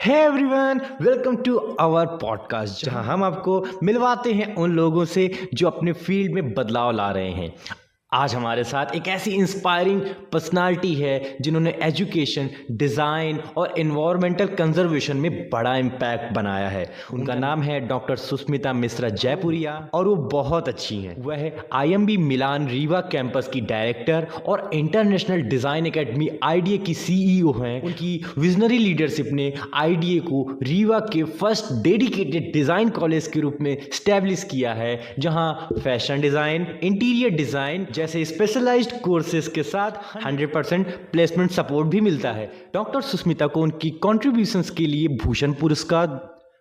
Hey everyone, welcome to our podcast जहां हम आपको मिलवाते हैं उन लोगों से जो अपने फील्ड में बदलाव ला रहे हैं। आज हमारे साथ एक ऐसी इंस्पायरिंग पर्सनालिटी है जिन्होंने एजुकेशन, डिज़ाइन और एनवायरमेंटल कंजर्वेशन में बड़ा इम्पैक्ट बनाया है। उनका नाम है डॉक्टर सुष्मिता मिश्रा जयपुरिया और वो बहुत अच्छी हैं। वह आईएमबी मिलान रीवा कैंपस की डायरेक्टर और इंटरनेशनल डिज़ाइन एकेडमी आईडीए की सीईओ हैं। उनकी विजनरी लीडरशिप ने आईडीए को रीवा के फर्स्ट डेडिकेटेड डिज़ाइन कॉलेज के रूप में स्टैब्लिश किया है, जहां फैशन डिज़ाइन, इंटीरियर डिज़ाइन जैसे स्पेशलाइज्ड कोर्सेज के साथ 100% प्लेसमेंट सपोर्ट भी मिलता है। डॉक्टर सुष्मिता को उनकी कॉन्ट्रीब्यूशंस के लिए भूषण पुरस्कार,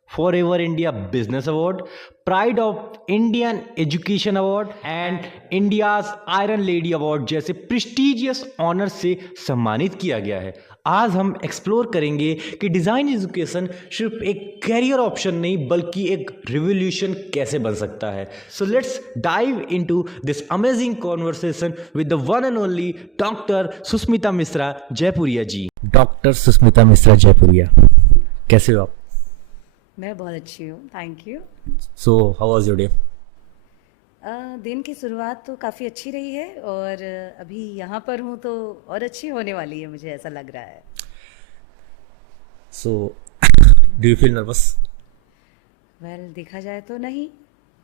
for ever India business award, pride of Indian education award and India's iron lady award जैसे प्रेस्टिजियस ऑनर से सम्मानित किया गया है। आज हम एक्सप्लोर करेंगे कि डिज़ाइन एजुकेशन सिर्फ एक कैरियर ऑप्शन नहीं बल्कि एक रिवोल्यूशन कैसे बन सकता है। So let's dive into this amazing conversation with the one and only doctor Sushmita Mishra Jaipuria ji. Doctor Sushmita Mishra Jaipuria, कैसे हो आप? मैं बहुत अच्छी हूँ, thank you. So how was your day? दिन की शुरुआत तो काफ़ी अच्छी रही है और अभी यहाँ पर हूँ तो और अच्छी होने वाली है, मुझे ऐसा लग रहा है। So do you feel nervous? Well, देखा जाए तो नहीं,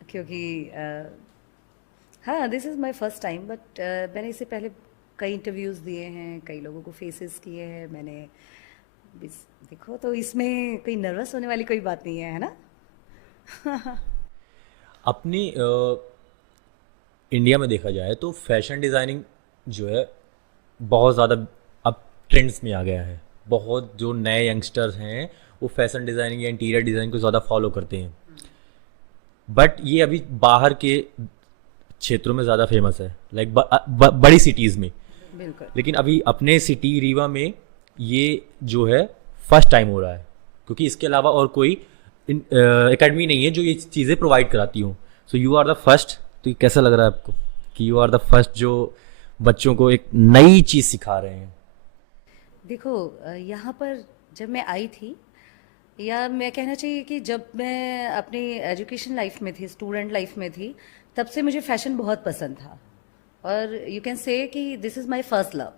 क्योंकि हाँ, this is my first time, but मैंने इससे पहले कई इंटरव्यूज़ दिए हैं, कई लोगों को फेसेस किए हैं मैंने। देखो, तो इसमें कोई नर्वस होने वाली कोई बात नहीं है ना। अपनी इंडिया में देखा जाए तो फैशन डिज़ाइनिंग जो है बहुत ज़्यादा अब ट्रेंड्स में आ गया है। बहुत जो नए यंगस्टर्स हैं वो फैशन डिज़ाइनिंग या इंटीरियर डिज़ाइन को ज़्यादा फॉलो करते हैं, बट ये अभी बाहर के क्षेत्रों में ज़्यादा फेमस है, लाइक बड़ी सिटीज़ में। बिल्कुल। लेकिन अभी अपने सिटी रीवा में ये जो है फर्स्ट टाइम हो रहा है, क्योंकि इसके अलावा और कोई एकेडमी नहीं है जो ये चीज़ें प्रोवाइड कराती हूँ। So you are the first. तो ये कैसा लग रहा है आपको कि यू आर द फर्स्ट जो बच्चों को एक नई चीज़ सिखा रहे हैं? देखो, यहाँ पर जब मैं आई थी, या मैं कहना चाहिए कि जब मैं अपनी एजुकेशन लाइफ में थी, स्टूडेंट लाइफ में थी, तब से मुझे फैशन बहुत पसंद था और यू कैन से कि this is my first love.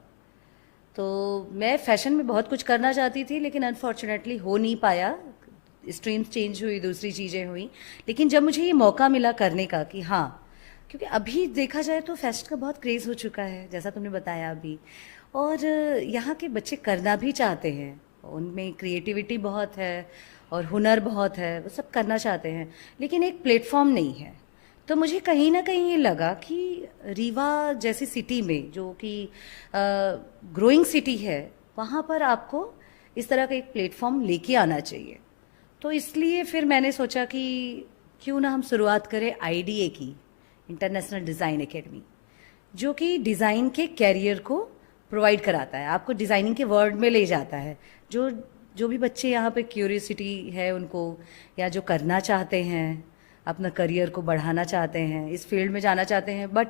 तो मैं फैशन में बहुत कुछ करना चाहती थी, लेकिन अनफॉर्चुनेटली हो नहीं पाया। स्ट्रीम्स चेंज हुई, दूसरी चीज़ें हुई। लेकिन जब मुझे ये मौका मिला करने का कि हाँ, क्योंकि अभी देखा जाए तो फैशन का बहुत क्रेज़ हो चुका है, जैसा तुमने बताया अभी। और यहाँ के बच्चे करना भी चाहते हैं, उनमें क्रिएटिविटी बहुत है और हुनर बहुत है, वो सब करना चाहते हैं, लेकिन एक प्लेटफॉर्म नहीं है। तो मुझे कहीं ना कहीं ये लगा कि रीवा जैसी सिटी में, जो कि ग्रोइंग सिटी है, वहाँ पर आपको इस तरह का एक प्लेटफॉर्म लेके आना चाहिए। तो इसलिए फिर मैंने सोचा कि क्यों ना हम शुरुआत करें आईडीए की, इंटरनेशनल डिज़ाइन एकेडमी, जो कि डिज़ाइन के कैरियर को प्रोवाइड कराता है, आपको डिज़ाइनिंग के वर्ल्ड में ले जाता है। जो जो भी बच्चे यहाँ पे क्यूरियोसिटी है उनको, या जो करना चाहते हैं, अपना करियर को बढ़ाना चाहते हैं, इस फील्ड में जाना चाहते हैं, बट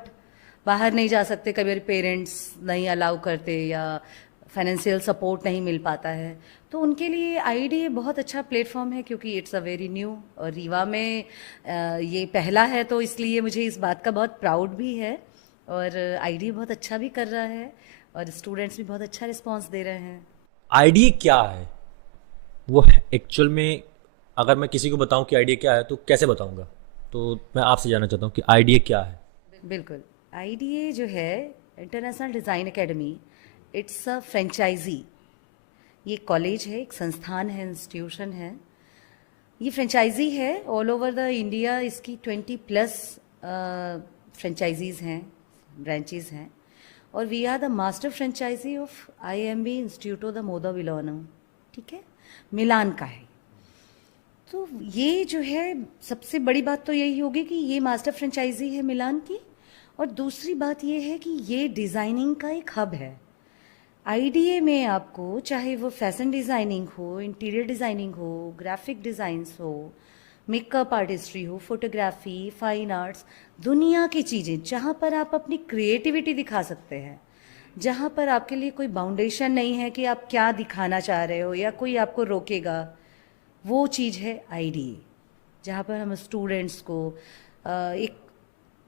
बाहर नहीं जा सकते, कभी पेरेंट्स नहीं अलाउ करते या फाइनेंशियल सपोर्ट नहीं मिल पाता है, तो उनके लिए आईडीए बहुत अच्छा प्लेटफॉर्म है, क्योंकि इट्स अ वेरी न्यू और रीवा में ये पहला है। तो इसलिए मुझे इस बात का बहुत प्राउड भी है और आईडीए बहुत अच्छा भी कर रहा है और स्टूडेंट्स भी बहुत अच्छा रिस्पांस दे रहे हैं। आईडिया क्या है वो एक्चुअल में, अगर मैं किसी को बताऊं कि आइडिया क्या है तो कैसे बताऊंगा? तो मैं आपसे जानना चाहता हूं कि आइडिया क्या है। बिल्कुल। आईडीए जो है, international design academy, it's a franchisee. ये कॉलेज है, एक संस्थान है, इंस्टीट्यूशन है। ये फ्रेंचाइजी है ऑल ओवर द इंडिया। इसकी 20+ फ्रेंचाइजीज़ हैं, ब्रांचेस हैं, और we are the master franchisee of IMB इंस्टीट्यूटो द मोदा विलोनो, ठीक है, मिलान का है। तो ये जो है, सबसे बड़ी बात तो यही होगी कि ये मास्टर फ्रेंचाइजी है मिलान की, और दूसरी बात ये है कि ये डिज़ाइनिंग का एक हब है। आईडीए में आपको, चाहे वो फैशन डिज़ाइनिंग हो, इंटीरियर डिज़ाइनिंग हो, ग्राफिक डिज़ाइंस हो, मेकअप आर्टिस्ट्री हो, फोटोग्राफी, फाइन आर्ट्स, दुनिया की चीज़ें जहाँ पर आप अपनी क्रिएटिविटी दिखा सकते हैं, जहाँ पर आपके लिए कोई बाउंडेशन नहीं है कि आप क्या दिखाना चाह रहे हो या कोई आपको रोकेगा, वो चीज़ है आईडीए, जहाँ पर हम स्टूडेंट्स को एक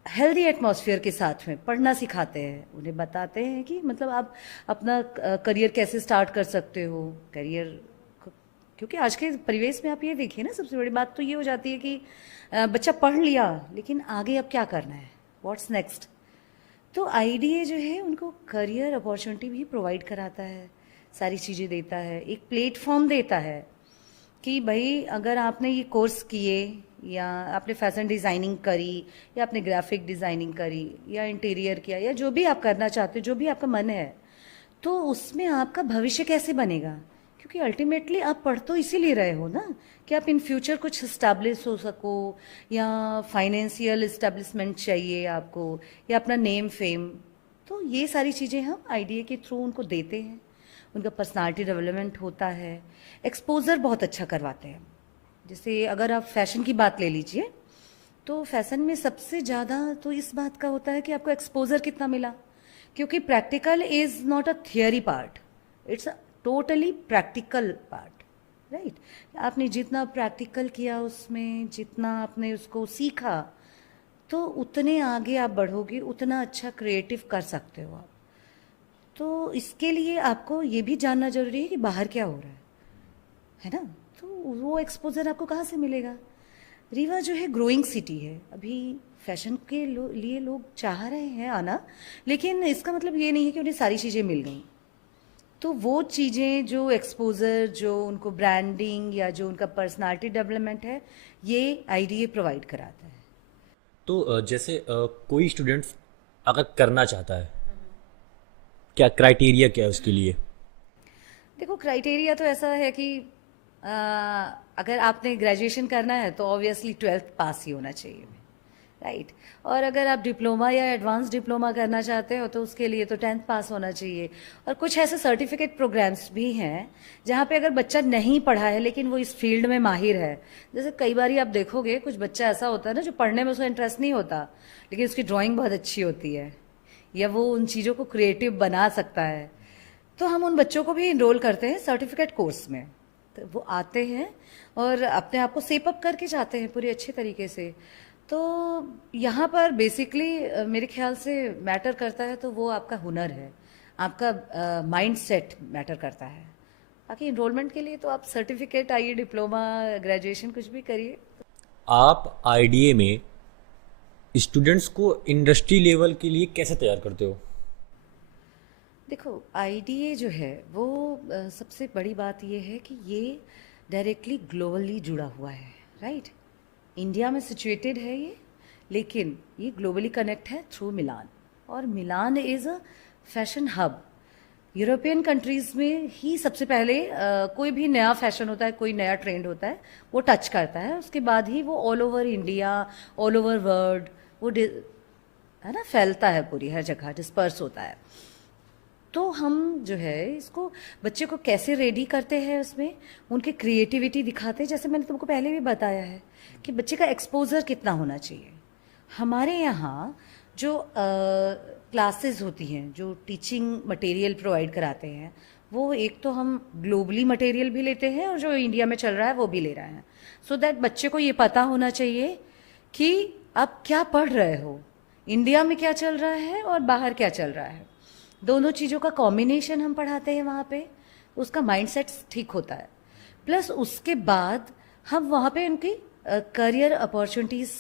हेल्दी एटमॉस्फेयर के साथ में पढ़ना सिखाते हैं, उन्हें बताते हैं कि मतलब आप अपना करियर कैसे स्टार्ट कर सकते हो, क्योंकि आज के परिवेश में आप ये देखिए ना, सबसे बड़ी बात तो ये हो जाती है कि बच्चा पढ़ लिया लेकिन आगे अब क्या करना है, व्हाट्स नेक्स्ट। तो आईडीए जो है उनको करियर अपॉर्चुनिटी भी प्रोवाइड कराता है, सारी चीज़ें देता है, एक प्लेटफॉर्म देता है कि भाई अगर आपने ये कोर्स किए या आपने फैशन डिज़ाइनिंग करी या आपने ग्राफिक डिज़ाइनिंग करी या इंटीरियर किया या जो भी आप करना चाहते हो, जो भी आपका मन है, तो उसमें आपका भविष्य कैसे बनेगा, क्योंकि अल्टीमेटली आप पढ़ तो इसीलिए रहे हो ना कि आप इन फ्यूचर कुछ इस्टेब्लिश हो सको, या फाइनेंशियल इस्टेब्लिशमेंट चाहिए आपको, या अपना नेम फेम। तो ये सारी चीज़ें हम आईडीए के थ्रू उनको देते हैं, उनका पर्सनालिटी डेवलपमेंट होता है, एक्सपोज़र बहुत अच्छा करवाते हैं। जैसे अगर आप फैशन की बात ले लीजिए, तो फैशन में सबसे ज़्यादा तो इस बात का होता है कि आपको एक्सपोज़र कितना मिला, क्योंकि practical is not a theory part, it's a totally practical part, right. आपने जितना प्रैक्टिकल किया उसमें, जितना आपने उसको सीखा, तो उतने आगे आप बढ़ोगे, उतना अच्छा क्रिएटिव कर सकते हो आप। तो इसके लिए आपको ये भी जानना जरूरी है कि बाहर क्या हो रहा है ना। तो वो एक्सपोजर आपको कहाँ से मिलेगा। रीवा जो है ग्रोइंग सिटी है, अभी फैशन के लिए लोग चाह रहे हैं आना, लेकिन इसका मतलब ये नहीं है कि उन्हें सारी चीज़ें मिल गई। तो वो चीज़ें जो एक्सपोजर, जो उनको ब्रांडिंग या जो उनका पर्सनालिटी डेवलपमेंट है, ये आईडीए प्रोवाइड कराता है। तो जैसे कोई स्टूडेंट अगर करना चाहता है, क्या क्राइटेरिया क्या है उसके लिए? देखो, क्राइटेरिया तो ऐसा है कि अ, अगर आपने ग्रेजुएशन करना है तो ऑब्वियसली 12th पास ही होना चाहिए, राइट। और अगर आप डिप्लोमा या एडवांस डिप्लोमा करना चाहते हो तो उसके लिए तो 10th पास होना चाहिए। और कुछ ऐसे सर्टिफिकेट प्रोग्राम्स भी हैं जहाँ पे अगर बच्चा नहीं पढ़ा है लेकिन वो इस फील्ड में माहिर है, जैसे कई बार आप देखोगे कुछ बच्चा ऐसा होता है ना जो पढ़ने में उसको इंटरेस्ट नहीं होता, लेकिन उसकी ड्राइंग बहुत अच्छी होती है या वो उन चीज़ों को क्रिएटिव बना सकता है, तो हम उन बच्चों को भी इनरोल करते हैं सर्टिफिकेट कोर्स में। तो वो आते हैं और अपने आप को सेप अप करके जाते हैं पूरे अच्छे तरीके से। तो यहाँ पर बेसिकली मेरे ख्याल से मैटर करता है तो वो आपका हुनर है, आपका माइंड सेट मैटर करता है। बाकी इनरोलमेंट के लिए तो आप सर्टिफिकेट आइए, डिप्लोमा, ग्रेजुएशन कुछ भी करिए। आप आईडीए में स्टूडेंट्स को इंडस्ट्री लेवल के लिए कैसे तैयार करते हो? देखो, आईडीए जो है वो सबसे बड़ी बात ये है कि ये डायरेक्टली ग्लोबली जुड़ा हुआ है, राइट। इंडिया में सिचुएटेड है ये, लेकिन ये ग्लोबली कनेक्ट है थ्रू मिलान, और Milan is a fashion hub. European countries में ही सबसे पहले कोई भी नया फैशन होता है, कोई नया ट्रेंड होता है, वो टच करता है, उसके बाद ही वो all over India, all over world वो है ना, फैलता है, पूरी हर जगह डिस्पर्स होता है। तो हम जो है इसको बच्चे को कैसे रेडी करते हैं, उसमें उनकी क्रिएटिविटी दिखाते हैं, जैसे मैंने तुमको पहले भी बताया है कि बच्चे का एक्सपोजर कितना होना चाहिए। हमारे यहाँ जो क्लासेस होती हैं, जो टीचिंग मटेरियल प्रोवाइड कराते हैं, वो एक तो हम ग्लोबली मटेरियल भी लेते हैं और जो इंडिया में चल रहा है वो भी ले रहे हैं, सो दैट बच्चे को ये पता होना चाहिए कि आप क्या पढ़ रहे हो, इंडिया में क्या चल रहा है और बाहर क्या चल रहा है। दोनों चीज़ों का कॉम्बिनेशन हम पढ़ाते हैं वहाँ पे, उसका माइंडसेट ठीक होता है। प्लस उसके बाद हम वहाँ पे उनकी करियर अपॉर्चुनिटीज़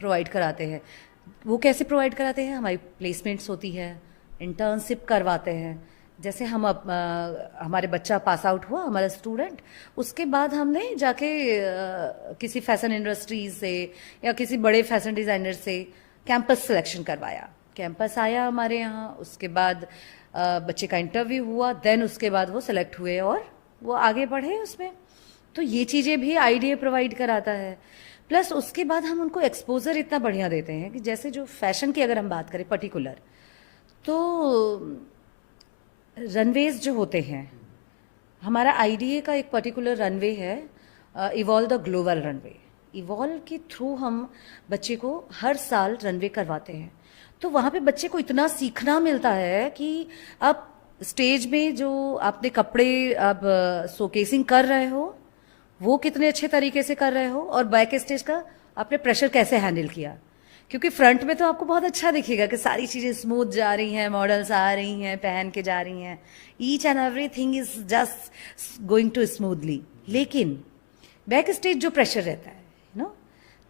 प्रोवाइड कराते हैं। वो कैसे प्रोवाइड कराते हैं, हमारी प्लेसमेंट्स होती है, इंटर्नशिप करवाते हैं। जैसे हमारे बच्चा पास आउट हुआ, हमारा स्टूडेंट, उसके बाद हमने जाके किसी फैशन इंडस्ट्रीज से या किसी बड़े फैशन डिज़ाइनर से कैंपस सिलेक्शन करवाया, कैंपस आया हमारे यहाँ, उसके बाद बच्चे का इंटरव्यू हुआ, देन उसके बाद वो सिलेक्ट हुए और वो आगे बढ़े उसमें। तो ये चीज़ें भी आईडीए प्रोवाइड कराता है। प्लस उसके बाद हम उनको एक्सपोजर इतना बढ़िया देते हैं कि जैसे जो फैशन की अगर हम बात करें पर्टिकुलर, तो रनवेज जो होते हैं, हमारा आईडीए का एक पर्टिकुलर रनवे है, evolve the global runway. Evolve के थ्रू हम बच्चे को हर साल रनवे करवाते हैं। तो वहाँ पे बच्चे को इतना सीखना मिलता है कि आप स्टेज में जो आपने कपड़े आप शोकेसिंग कर रहे हो वो कितने अच्छे तरीके से कर रहे हो, और बैक स्टेज का आपने प्रेशर कैसे हैंडल किया। क्योंकि फ्रंट में तो आपको बहुत अच्छा दिखेगा कि सारी चीज़ें स्मूथ जा रही हैं, मॉडल्स आ रही हैं, पहन के जा रही हैं, each and every thing is just going to smoothly. लेकिन बैक स्टेज जो प्रेशर रहता है नो,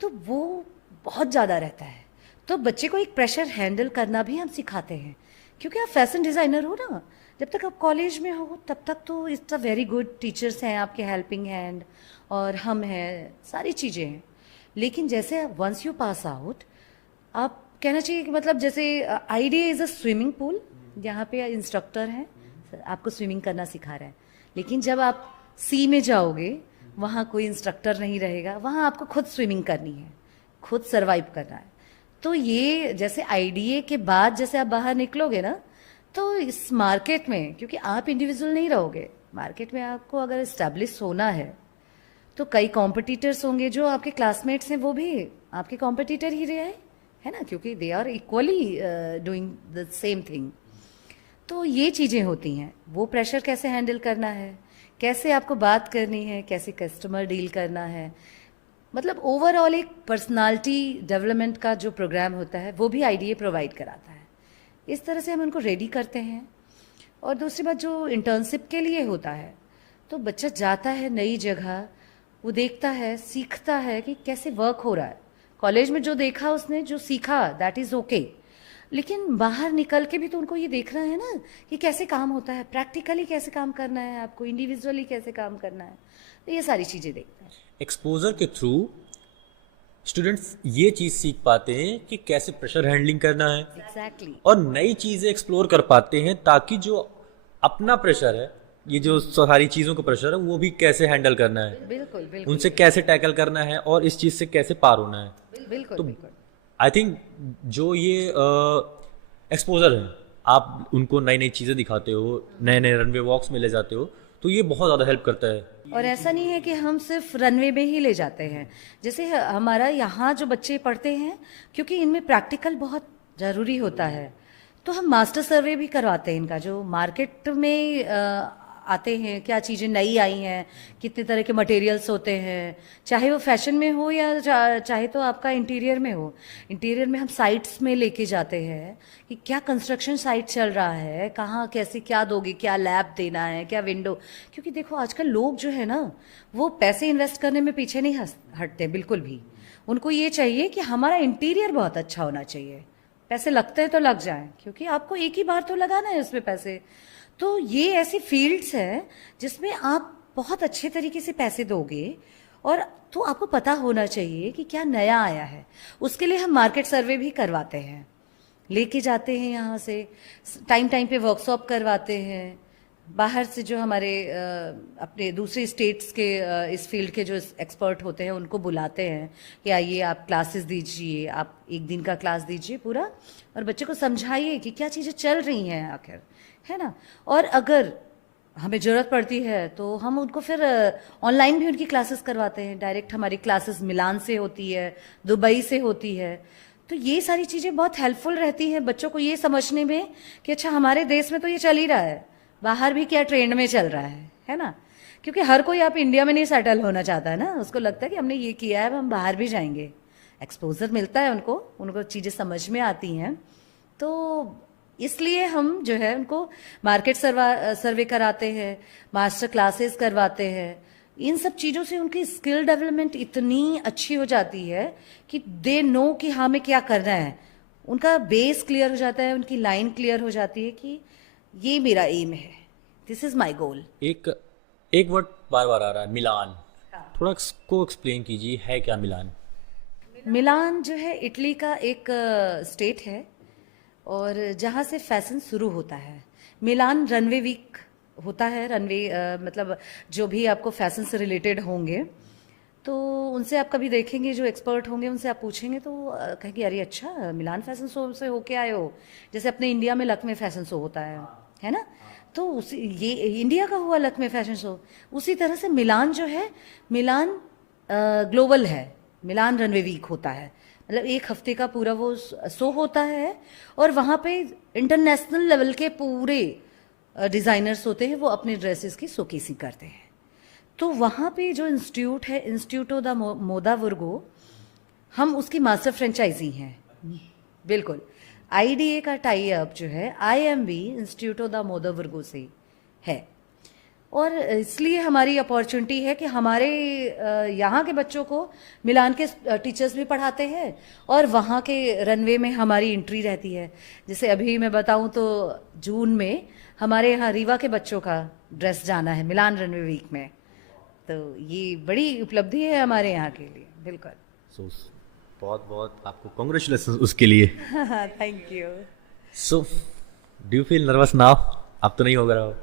तो वो बहुत ज़्यादा रहता है। तो बच्चे को एक प्रेशर हैंडल करना भी हम सिखाते हैं, क्योंकि आप फैशन डिज़ाइनर हो ना, जब तक आप कॉलेज में हो तब तक तो it's a very good, teachers हैं आपके हेल्पिंग हैंड और हम हैं, सारी चीज़ें हैं। लेकिन जैसे वंस यू पास आउट, आप कहना चाहिए कि मतलब जैसे idea is a swimming pool, यहाँ पे इंस्ट्रक्टर हैं आपको स्विमिंग करना सिखा रहे हैं, लेकिन जब आप सी में जाओगे वहाँ कोई इंस्ट्रक्टर नहीं रहेगा, वहाँ आपको खुद स्विमिंग करनी है, खुद सरवाइव करना है। तो ये जैसे आइडिया के बाद जैसे आप बाहर निकलोगे ना, तो इस मार्केट में, क्योंकि आप इंडिविजुअल नहीं रहोगे, मार्केट में आपको अगर इस्टेब्लिश होना है तो कई कॉम्पिटिटर्स होंगे, जो आपके क्लासमेट्स हैं वो भी आपके कॉम्पिटिटर ही रहे है ना, क्योंकि they are equally doing the same thing. तो ये चीज़ें होती हैं, वो प्रेशर कैसे हैंडल करना है, कैसे आपको बात करनी है, कैसे कस्टमर डील करना है, मतलब ओवरऑल एक पर्सनालिटी डेवलपमेंट का जो प्रोग्राम होता है वो भी आईडीए प्रोवाइड कराता है। इस तरह से हम उनको रेडी करते हैं। और दूसरी बात जो इंटर्नशिप के लिए होता है, तो बच्चा जाता है नई जगह, वो देखता है, सीखता है कि कैसे वर्क हो रहा है। कॉलेज में जो देखा उसने, जो सीखा, दैट इज़ ओके, लेकिन बाहर निकल के भी तो उनको ये देखना है ना कि कैसे काम होता है, प्रैक्टिकली कैसे काम करना है, आपको इंडिविजुअली कैसे काम करना है, तो ये सारी चीज़ें देखते हैं। एक्सपोजर के थ्रू स्टूडेंट्स ये चीज़ सीख पाते हैं कि कैसे प्रेशर हैंडलिंग करना है, एग्जैक्टली। और नई चीज़ें एक्सप्लोर कर पाते हैं, ताकि जो अपना प्रेशर है, ये जो सारी चीज़ों का प्रेशर है, वो भी कैसे हैंडल करना है, बिल्कुल बिल्कुल उनसे कैसे टैकल करना है, और इस चीज़ से कैसे पार होना है। बिल्कुल तो बिल्कुल। आई थिंक जो ये एक्सपोजर है, आप उनको नई नई चीज़ें दिखाते हो, नए नए रनवे वॉक्स में ले जाते हो, तो ये बहुत ज़्यादा हेल्प करता है। और ऐसा नहीं है कि हम सिर्फ रनवे में ही ले जाते हैं, जैसे हमारा यहाँ जो बच्चे पढ़ते हैं, क्योंकि इनमें प्रैक्टिकल बहुत ज़रूरी होता है, तो हम मास्टर सर्वे भी करवाते हैं इनका, जो मार्केट में आते हैं, क्या चीज़ें नई आई हैं, कितने तरह के मटेरियल्स होते हैं, चाहे वो फैशन में हो या चाहे तो आपका इंटीरियर में हो। इंटीरियर में हम साइट्स में लेके जाते हैं कि क्या कंस्ट्रक्शन साइट चल रहा है, कहाँ कैसे क्या दोगे, क्या लैब देना है, क्या विंडो। क्योंकि देखो आजकल लोग जो है ना, वो पैसे इन्वेस्ट करने में पीछे नहीं हटते बिल्कुल भी। उनको ये चाहिए कि हमारा इंटीरियर बहुत अच्छा होना चाहिए, पैसे लगते हैं तो लग जाएं, क्योंकि आपको एक ही बार तो लगाना है उसमें पैसे। तो ये ऐसी फील्ड्स हैं जिसमें आप बहुत अच्छे तरीके से पैसे दोगे, और तो आपको पता होना चाहिए कि क्या नया आया है। उसके लिए हम मार्केट सर्वे भी करवाते हैं, लेके जाते हैं यहाँ से, टाइम टाइम पे वर्कशॉप करवाते हैं। बाहर से जो हमारे अपने दूसरे स्टेट्स के इस फील्ड के जो एक्सपर्ट होते हैं उनको बुलाते हैं कि आइए आप क्लासेस दीजिए, आप एक दिन का क्लास दीजिए पूरा, और बच्चे को समझाइए कि क्या चीज़ें चल रही हैं आखिर, है ना। और अगर हमें ज़रूरत पड़ती है तो हम उनको फिर ऑनलाइन भी उनकी क्लासेस करवाते हैं। डायरेक्ट हमारी क्लासेस मिलान से होती है, दुबई से होती है। तो ये सारी चीज़ें बहुत हेल्पफुल रहती हैं बच्चों को ये समझने में कि अच्छा हमारे देश में तो ये चल ही रहा है, बाहर भी क्या ट्रेंड में चल रहा है ना। क्योंकि हर कोई आप इंडिया में नहीं सेटल होना चाहता है ना, उसको लगता है कि हमने ये किया है, अब हम बाहर भी जाएंगे। एक्सपोजर मिलता है उनको चीज़ें समझ में आती हैं। तो इसलिए हम जो है उनको मार्केट सर्वे कराते हैं, मास्टर क्लासेस करवाते हैं। इन सब चीज़ों से उनकी स्किल डेवलपमेंट इतनी अच्छी हो जाती है कि दे नो कि हमें क्या करना है। उनका बेस क्लियर हो जाता है, उनकी लाइन क्लियर हो जाती है कि ये मेरा एम है, दिस इज माई गोल। एक वर्ड बार बार आ रहा है, मिलान। थोड़ा इसको एक्सप्लेन कीजिए, है क्या मिलान? मिलान जो है इटली का एक स्टेट है, और जहाँ से फैशन शुरू होता है। मिलान रनवे वीक होता है, रनवे मतलब जो भी आपको फैशन से रिलेटेड होंगे, तो उनसे आप कभी देखेंगे, जो एक्सपर्ट होंगे उनसे आप पूछेंगे तो कहेंगे अरे अच्छा मिलान फैशन शो से होके आए हो। जैसे अपने इंडिया में लखनऊ फैशन शो होता है ना, तो उसी ये इंडिया का हुआ लखनऊ फैशन शो। उसी तरह से मिलान जो है, मिलान ग्लोबल है, मिलान रनवे वीक होता है, मतलब एक हफ्ते का पूरा वो शो होता है और वहाँ पे इंटरनेशनल लेवल के पूरे डिज़ाइनर्स होते हैं, वो अपने ड्रेसेस की शोकेसिंग करते हैं। तो वहाँ पे जो इंस्टीट्यूट है, इंस्टीट्यूटो द मोदा वर्गो, हम उसकी मास्टर फ्रेंचाइजी हैं। बिल्कुल, आईडीए का टाई अप जो है आईएमबी इंस्टीट्यूटो द मोदा वर्गो से है, और इसलिए हमारी अपॉर्चुनिटी है कि हमारे यहाँ के बच्चों को मिलान के टीचर्स भी पढ़ाते हैं और वहाँ के रनवे में हमारी एंट्री रहती है। जैसे अभी मैं बताऊँ तो जून में हमारे यहाँ रीवा के बच्चों का ड्रेस जाना है मिलान रनवे वीक में, तो ये बड़ी उपलब्धि है हमारे यहाँ के लिए। बिल्कुल। सो बहुत बहुत आपको कॉन्ग्रेचुलेशन उसके लिए। Thank you. So do you feel nervous now? आप तो नहीं होगा रहा हो?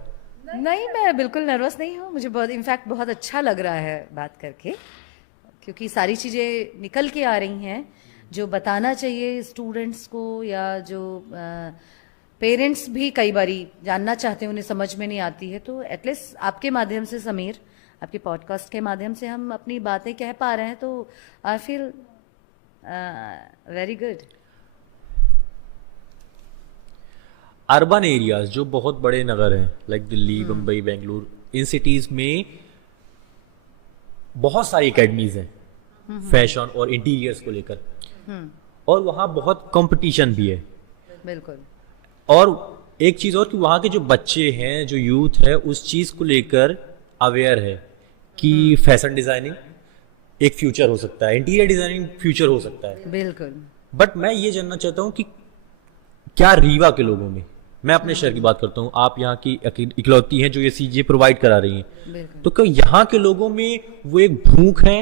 नहीं, मैं बिल्कुल नर्वस नहीं हूँ। मुझे बहुत इनफैक्ट बहुत अच्छा लग रहा है बात करके, क्योंकि सारी चीज़ें निकल के आ रही हैं जो बताना चाहिए स्टूडेंट्स को, या जो पेरेंट्स भी कई बारी जानना चाहते हैं, उन्हें समझ में नहीं आती है। तो एटलीस्ट आपके माध्यम से समीर, आपके पॉडकास्ट के माध्यम से हम अपनी बातें कह पा रहे हैं, तो I feel very good. Urban areas जो बहुत बड़े नगर हैं like Delhi, Mumbai, Bengaluru, in cities में बहुत सारी एकेडमीज हैं फैशन और इंटीरियर्स को लेकर, और वहाँ बहुत कंपटीशन भी है। बिल्कुल। और एक चीज और कि वहाँ के जो बच्चे हैं, जो यूथ है, उस चीज को लेकर अवेयर है कि फैशन डिजाइनिंग एक फ्यूचर हो सकता है, इंटीरियर डिजाइनिंग फ्यूचर हो सकता है। बिल्कुल। बट मैं ये जानना चाहता हूँ कि क्या रीवा के लोगों में, मैं अपने शहर की बात करता हूँ, आप यहाँ की इकलौती हैं जो ये चीजें प्रोवाइड करा रही हैं, तो क्या यहाँ के लोगों में वो एक भूख है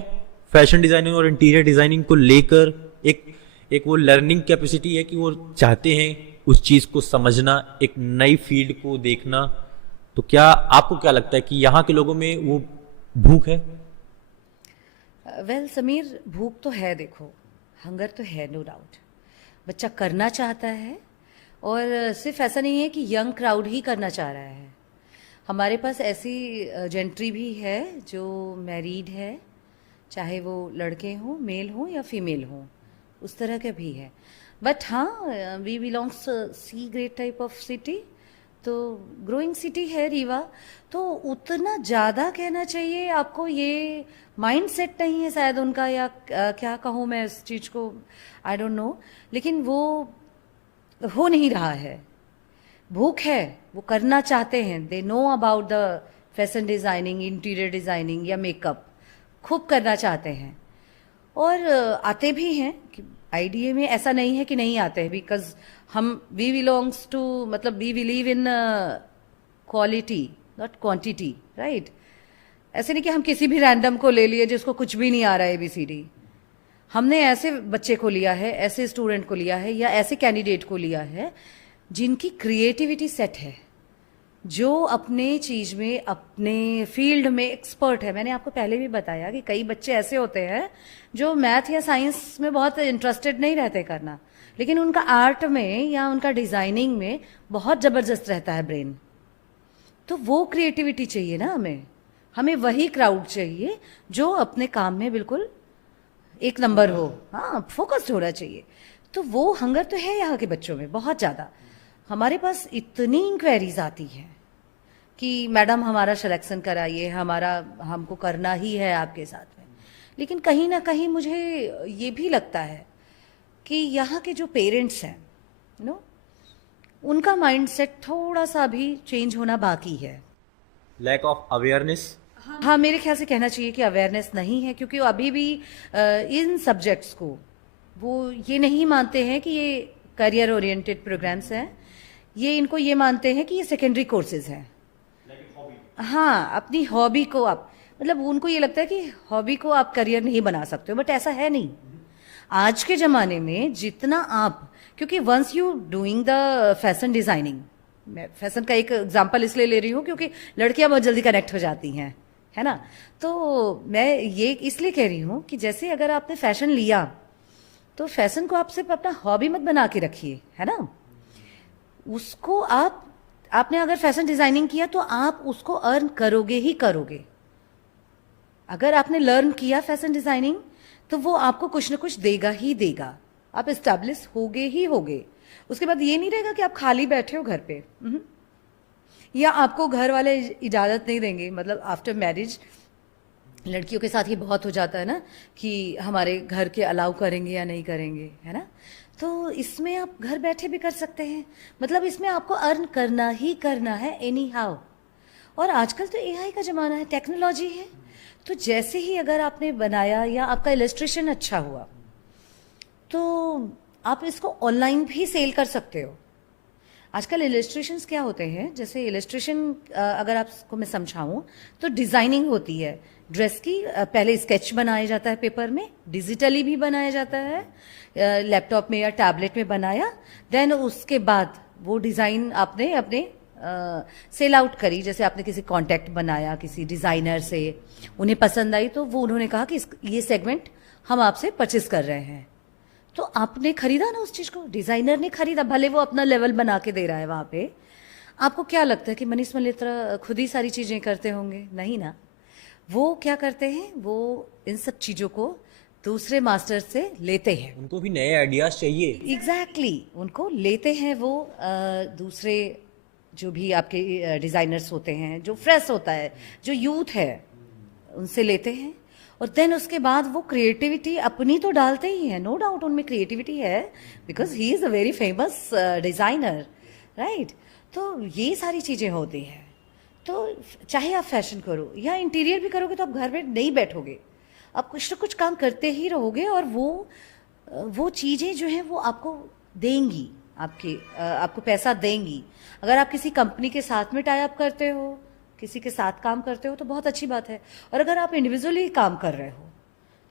फैशन डिजाइनिंग और इंटीरियर डिजाइनिंग को लेकर, एक वो लर्निंग कैपेसिटी है कि वो चाहते हैं उस चीज को समझना, एक नई फील्ड को देखना? तो क्या आपको क्या लगता है कि यहाँ के लोगों में वो भूख है? वेल समीर, भूख तो है, देखो हंगर तो है, नो डाउट। बच्चा करना चाहता है, और सिर्फ ऐसा नहीं है कि यंग क्राउड ही करना चाह रहा है। हमारे पास ऐसी जेंट्री भी है जो मैरिड है, चाहे वो लड़के हों, मेल हों या फीमेल हों, उस तरह के भी है। बट हाँ, we belongs see great type of city, तो ग्रोइंग सिटी है रीवा, तो उतना ज़्यादा कहना चाहिए आपको, ये माइंड सेट नहीं है शायद उनका, या क्या कहूँ मैं इस चीज़ को, आई डोंट नो, लेकिन वो हो नहीं रहा है। भूख है, वो करना चाहते हैं, they know about the fashion designing, interior designing या मेकअप, खूब करना चाहते हैं, और आते भी हैं। आईडीए में ऐसा नहीं है कि नहीं आते हैं, बिकॉज हम वी बिलोंग्स टू, मतलब we believe in quality not quantity, right. ऐसे नहीं कि हम किसी भी रैंडम को ले लिए जिसको कुछ भी नहीं आ रहा है ABCD। हमने ऐसे बच्चे को लिया है, ऐसे स्टूडेंट को लिया है, या ऐसे कैंडिडेट को लिया है जिनकी क्रिएटिविटी सेट है, जो अपने चीज़ में, अपने फील्ड में एक्सपर्ट है। मैंने आपको पहले भी बताया कि कई बच्चे ऐसे होते हैं जो मैथ या साइंस में बहुत इंटरेस्टेड नहीं रहते करना, लेकिन उनका आर्ट में या उनका डिज़ाइनिंग में बहुत ज़बरदस्त रहता है ब्रेन। तो वो क्रिएटिविटी चाहिए ना हमें वही क्राउड चाहिए जो अपने काम में बिल्कुल एक नंबर हो, हाँ, फोकस्ड होना चाहिए। तो वो हंगर तो है यहाँ के बच्चों में बहुत ज़्यादा। हमारे पास इतनी इंक्वायरीज आती हैं कि मैडम हमारा सिलेक्शन कराइए, हमको करना ही है आपके साथ में। लेकिन कहीं ना कहीं मुझे ये भी लगता है कि यहाँ के जो पेरेंट्स हैं, उनका माइंडसेट थोड़ा सा भी चेंज होना बाकी है। Lack of awareness. हाँ, मेरे ख्याल से कहना चाहिए कि अवेयरनेस नहीं है, क्योंकि अभी भी इन सब्जेक्ट्स को वो ये नहीं मानते हैं कि ये करियर ओरिएंटेड प्रोग्राम्स हैं, इनको ये मानते हैं कि ये सेकेंडरी कोर्सेज हैं। हाँ, अपनी हॉबी को आप, मतलब उनको ये लगता है कि हॉबी को आप करियर नहीं बना सकते हो, बट ऐसा है नहीं। आज के ज़माने में जितना आप, क्योंकि once you doing the fashion designing, मैं फैशन का एक एग्जांपल इसलिए ले रही हूँ क्योंकि लड़कियां बहुत जल्दी कनेक्ट हो जाती हैं, है ना। तो मैं ये इसलिए कह रही हूँ कि जैसे अगर आपने फैशन लिया तो फैशन को आप सिर्फ अपना हॉबी मत बना के रखिए, है ना। उसको आपने अगर फैशन डिज़ाइनिंग किया तो आप उसको अर्न करोगे ही करोगे। अगर आपने लर्न किया फैशन डिज़ाइनिंग तो वो आपको कुछ ना कुछ देगा ही देगा, आप एस्टेब्लिश होगे ही होगे। उसके बाद ये नहीं रहेगा कि आप खाली बैठे हो घर पे, या आपको घर वाले इजाज़त नहीं देंगे। मतलब आफ्टर मैरिज लड़कियों के साथ ये बहुत हो जाता है ना कि हमारे घर के अलाउ करेंगे या नहीं करेंगे, है ना। तो इसमें आप घर बैठे भी कर सकते हैं, मतलब इसमें आपको अर्न करना ही करना है एनी हाउ। और आजकल तो एआई का ज़माना है, टेक्नोलॉजी है, तो जैसे ही अगर आपने बनाया या आपका इलस्ट्रेशन अच्छा हुआ तो आप इसको ऑनलाइन भी सेल कर सकते हो। आजकल इलस्ट्रेशंस क्या होते हैं, जैसे इलस्ट्रेशन अगर आपको मैं समझाऊं तो डिज़ाइनिंग होती है ड्रेस की। पहले स्केच बनाया जाता है पेपर में, डिजिटली भी बनाया जाता है, लैपटॉप में या टैबलेट में बनाया, देन उसके बाद वो डिज़ाइन आपने अपने सेल आउट करी। जैसे आपने किसी कॉन्टैक्ट बनाया किसी डिज़ाइनर से, उन्हें पसंद आई तो वो उन्होंने कहा कि ये सेगमेंट हम आपसे परचेस कर रहे हैं, तो आपने खरीदा ना उस चीज़ को, डिज़ाइनर ने खरीदा, भले वो अपना लेवल बना के दे रहा है वहाँ पे। आपको क्या लगता है कि मनीष मल्होत्रा खुद ही सारी चीज़ें करते होंगे? नहीं ना, वो क्या करते हैं, वो इन सब चीज़ों को दूसरे मास्टर से लेते हैं। उनको भी नए आइडियाज चाहिए। एग्जैक्टली उनको लेते हैं वो दूसरे जो भी आपके डिज़ाइनर्स होते हैं, जो फ्रेश होता है, जो यूथ है, उनसे लेते हैं। और देन उसके बाद वो क्रिएटिविटी अपनी तो डालते ही हैं, नो डाउट उनमें क्रिएटिविटी है, because he is a very famous designer, right. तो ये सारी चीज़ें होती हैं। तो चाहे आप फैशन करो या इंटीरियर भी करोगे तो आप घर में नहीं बैठोगे, आप कुछ ना कुछ काम करते ही रहोगे, और वो चीज़ें जो हैं वो आपको देंगी, आपको पैसा देंगी। अगर आप किसी कंपनी के साथ में टाई अप करते हो, किसी के साथ काम करते हो तो बहुत अच्छी बात है, और अगर आप इंडिविजुअली काम कर रहे हो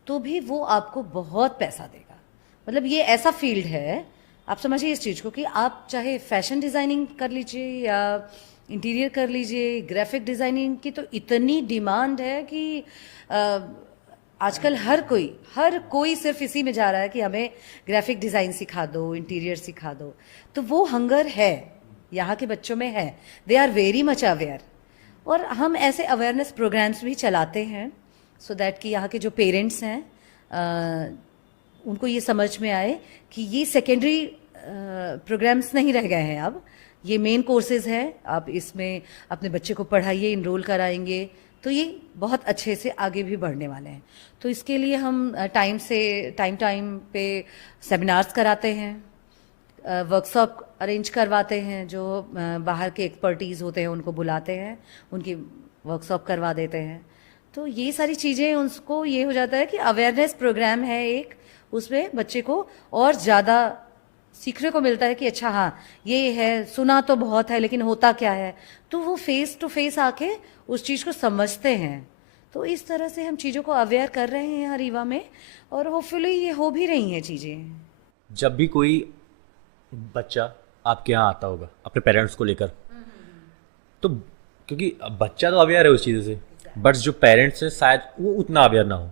तो भी वो आपको बहुत पैसा देगा। मतलब ये ऐसा फील्ड है, आप समझिए इस चीज़ को, कि आप चाहे फैशन डिज़ाइनिंग कर लीजिए या इंटीरियर कर लीजिए, ग्राफिक डिज़ाइनिंग की तो इतनी डिमांड है कि आजकल हर कोई सिर्फ इसी में जा रहा है कि हमें ग्राफिक डिज़ाइन सिखा दो, इंटीरियर सिखा दो। तो वो हंगर है, यहाँ के बच्चों में है, they are very much aware. और हम ऐसे अवेयरनेस प्रोग्राम्स भी चलाते हैं सो दैट कि यहाँ के जो पेरेंट्स हैं उनको ये समझ में आए कि ये सेकेंडरी प्रोग्राम्स नहीं रह गए हैं, अब ये मेन कोर्सेज है। आप इसमें अपने बच्चे को पढ़ाइए, इनरोल कराएंगे तो ये बहुत अच्छे से आगे भी बढ़ने वाले हैं। तो इसके लिए हम टाइम पे सेमिनार्स कराते हैं, वर्कशॉप अरेंज करवाते हैं, जो बाहर के एक्सपर्टीज़ होते हैं उनको बुलाते हैं, उनकी वर्कशॉप करवा देते हैं। तो ये सारी चीज़ें उनको ये हो जाता है कि अवेयरनेस प्रोग्राम है एक, उसमें बच्चे को और ज़्यादा सीखने को मिलता है कि अच्छा हाँ ये है, सुना तो बहुत है लेकिन होता क्या है, तो वो फेस टू फेस आके उस चीज़ को समझते हैं। तो इस तरह से हम चीज़ों को अवेयर कर रहे हैं यहाँ रीवा में, और होपफुली ये हो भी रही हैं चीज़ें। जब भी कोई बच्चा आपके यहाँ आता होगा अपने पेरेंट्स को लेकर, तो क्योंकि बच्चा तो अवेयर है उस चीज़ से, बट जो पेरेंट्स हैं शायद वो उतना अवेयर ना हो,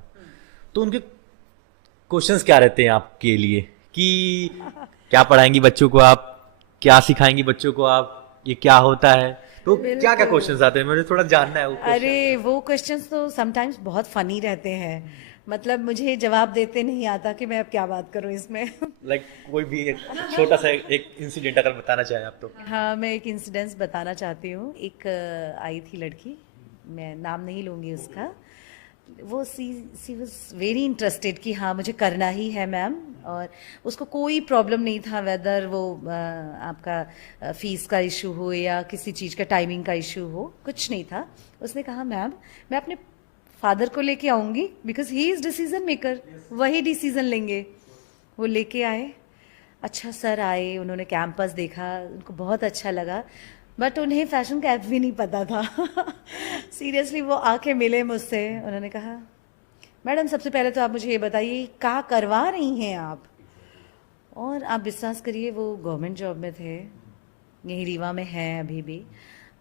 तो उनके क्वेश्चंस क्या रहते हैं आपके लिए कि क्या पढ़ाएंगी बच्चों को आप, क्या सिखाएंगी बच्चों को आप, ये क्या होता है, तो क्या क्या क्वेश्चंस आते हैं, मुझे थोड़ा जानना है वो question। अरे वो क्वेश्चंस तो समटाइम्स बहुत फनी रहते हैं, मतलब मुझे जवाब देते नहीं आता कि मैं अब क्या बात करूं इसमें। लाइक कोई भी एक छोटा सा एक इंसिडेंट अगर बताना चाहें आप तो। हाँ, मैं एक इंसिडेंस बताना चाहती हूँ। एक आई थी लड़की, मैं नाम नहीं लूँगी उसका, वो सी वॉज वेरी इंटरेस्टेड कि हाँ मुझे करना ही है मैम, और उसको कोई प्रॉब्लम नहीं था वेदर वो आपका फीस का इशू हो या किसी चीज़ का टाइमिंग का इशू हो, कुछ नहीं था। उसने कहा मैम मैं अपने फादर को लेके आऊँगी because he is decision maker, वही डिसीजन लेंगे। वो लेके आए, अच्छा सर आए, उन्होंने कैंपस देखा, उनको बहुत अच्छा लगा, बट उन्हें फैशन का ऐप भी नहीं पता था। सीरियसली वो आके मिले मुझसे, उन्होंने कहा मैडम सबसे पहले तो आप मुझे ये बताइए क्या करवा रही हैं आप। और आप विश्वास करिए वो गवर्नमेंट जॉब में थे, यहीं रीवा में हैं अभी भी,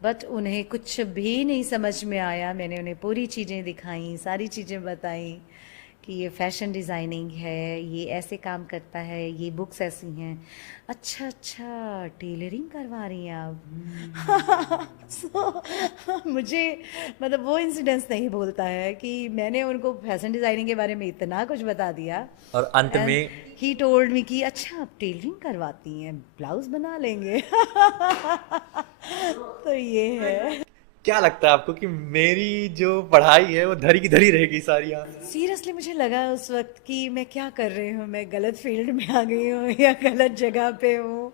बट उन्हें कुछ भी नहीं समझ में आया। मैंने उन्हें पूरी चीज़ें दिखाई, सारी चीज़ें बताई कि ये फैशन डिज़ाइनिंग है, ये ऐसे काम करता है, ये बुक्स ऐसी हैं। अच्छा अच्छा, टेलरिंग करवा रही हैं आप। मुझे मतलब वो इंसिडेंस नहीं भूलता है कि मैंने उनको फैशन डिज़ाइनिंग के बारे में इतना कुछ बता दिया। और अंत एंड में ही टोल्ड मी कि अच्छा आप टेलरिंग करवाती हैं, ब्लाउज बना लेंगे। तो ये है। क्या लगता है आपको कि मेरी जो पढ़ाई है वो धरी की धरी रहेगी सारी यहाँ? सीरियसली मुझे लगा उस वक्त कि मैं क्या कर रही हूँ, मैं गलत फील्ड में आ गई हूँ या गलत जगह पे हूँ।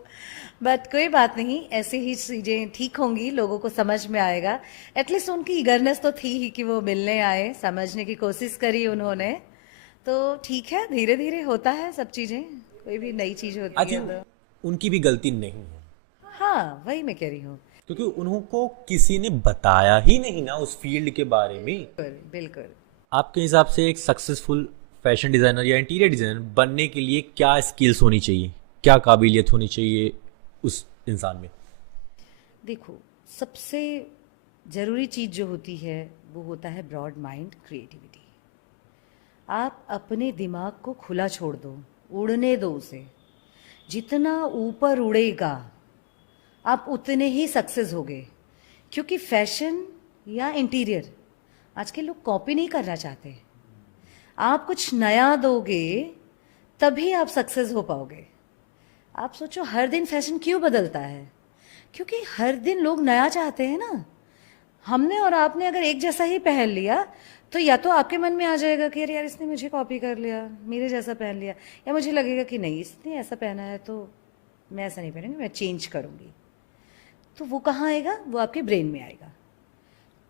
बट कोई बात नहीं, ऐसे ही चीज़ें ठीक होंगी, लोगों को समझ में आएगा। एटलीस्ट उनकी ईगरनेस तो थी ही कि वो मिलने आए, समझने की कोशिश करी उन्होंने। तो ठीक है, धीरे धीरे होता है सब चीज़ें, कोई भी नई चीज़ होती आज है तो। उनकी भी गलती नहीं है, हाँ, वही मैं कह रही हूँ। क्योंकि उनको किसी ने बताया ही नहीं ना उस फील्ड के बारे में। बिल्कुल बिल्कुल। आपके हिसाब से एक सक्सेसफुल फैशन डिज़ाइनर या इंटीरियर डिज़ाइनर बनने के लिए क्या स्किल्स होनी चाहिए, क्या काबिलियत होनी चाहिए उस इंसान में? देखो, सबसे ज़रूरी चीज़ जो होती है वो होता है ब्रॉड माइंड, क्रिएटिविटी। आप अपने दिमाग को खुला छोड़ दो, उड़ने दो उसे। जितना ऊपर उड़ेगा आप उतने ही सक्सेस होगे। क्योंकि फैशन या इंटीरियर आज के लोग कॉपी नहीं करना चाहते। आप कुछ नया दोगे तभी आप सक्सेस हो पाओगे। आप सोचो, हर दिन फैशन क्यों बदलता है? क्योंकि हर दिन लोग नया चाहते हैं ना। हमने और आपने अगर एक जैसा ही पहन लिया तो या तो आपके मन में आ जाएगा कि अरे यार इसने मुझे कॉपी कर लिया, मेरे जैसा पहन लिया, या मुझे लगेगा कि नहीं इसने ऐसा पहना है तो मैं ऐसा नहीं पहनूंगी, मैं चेंज करूंगी। तो वो कहाँ आएगा? वो आपके ब्रेन में आएगा।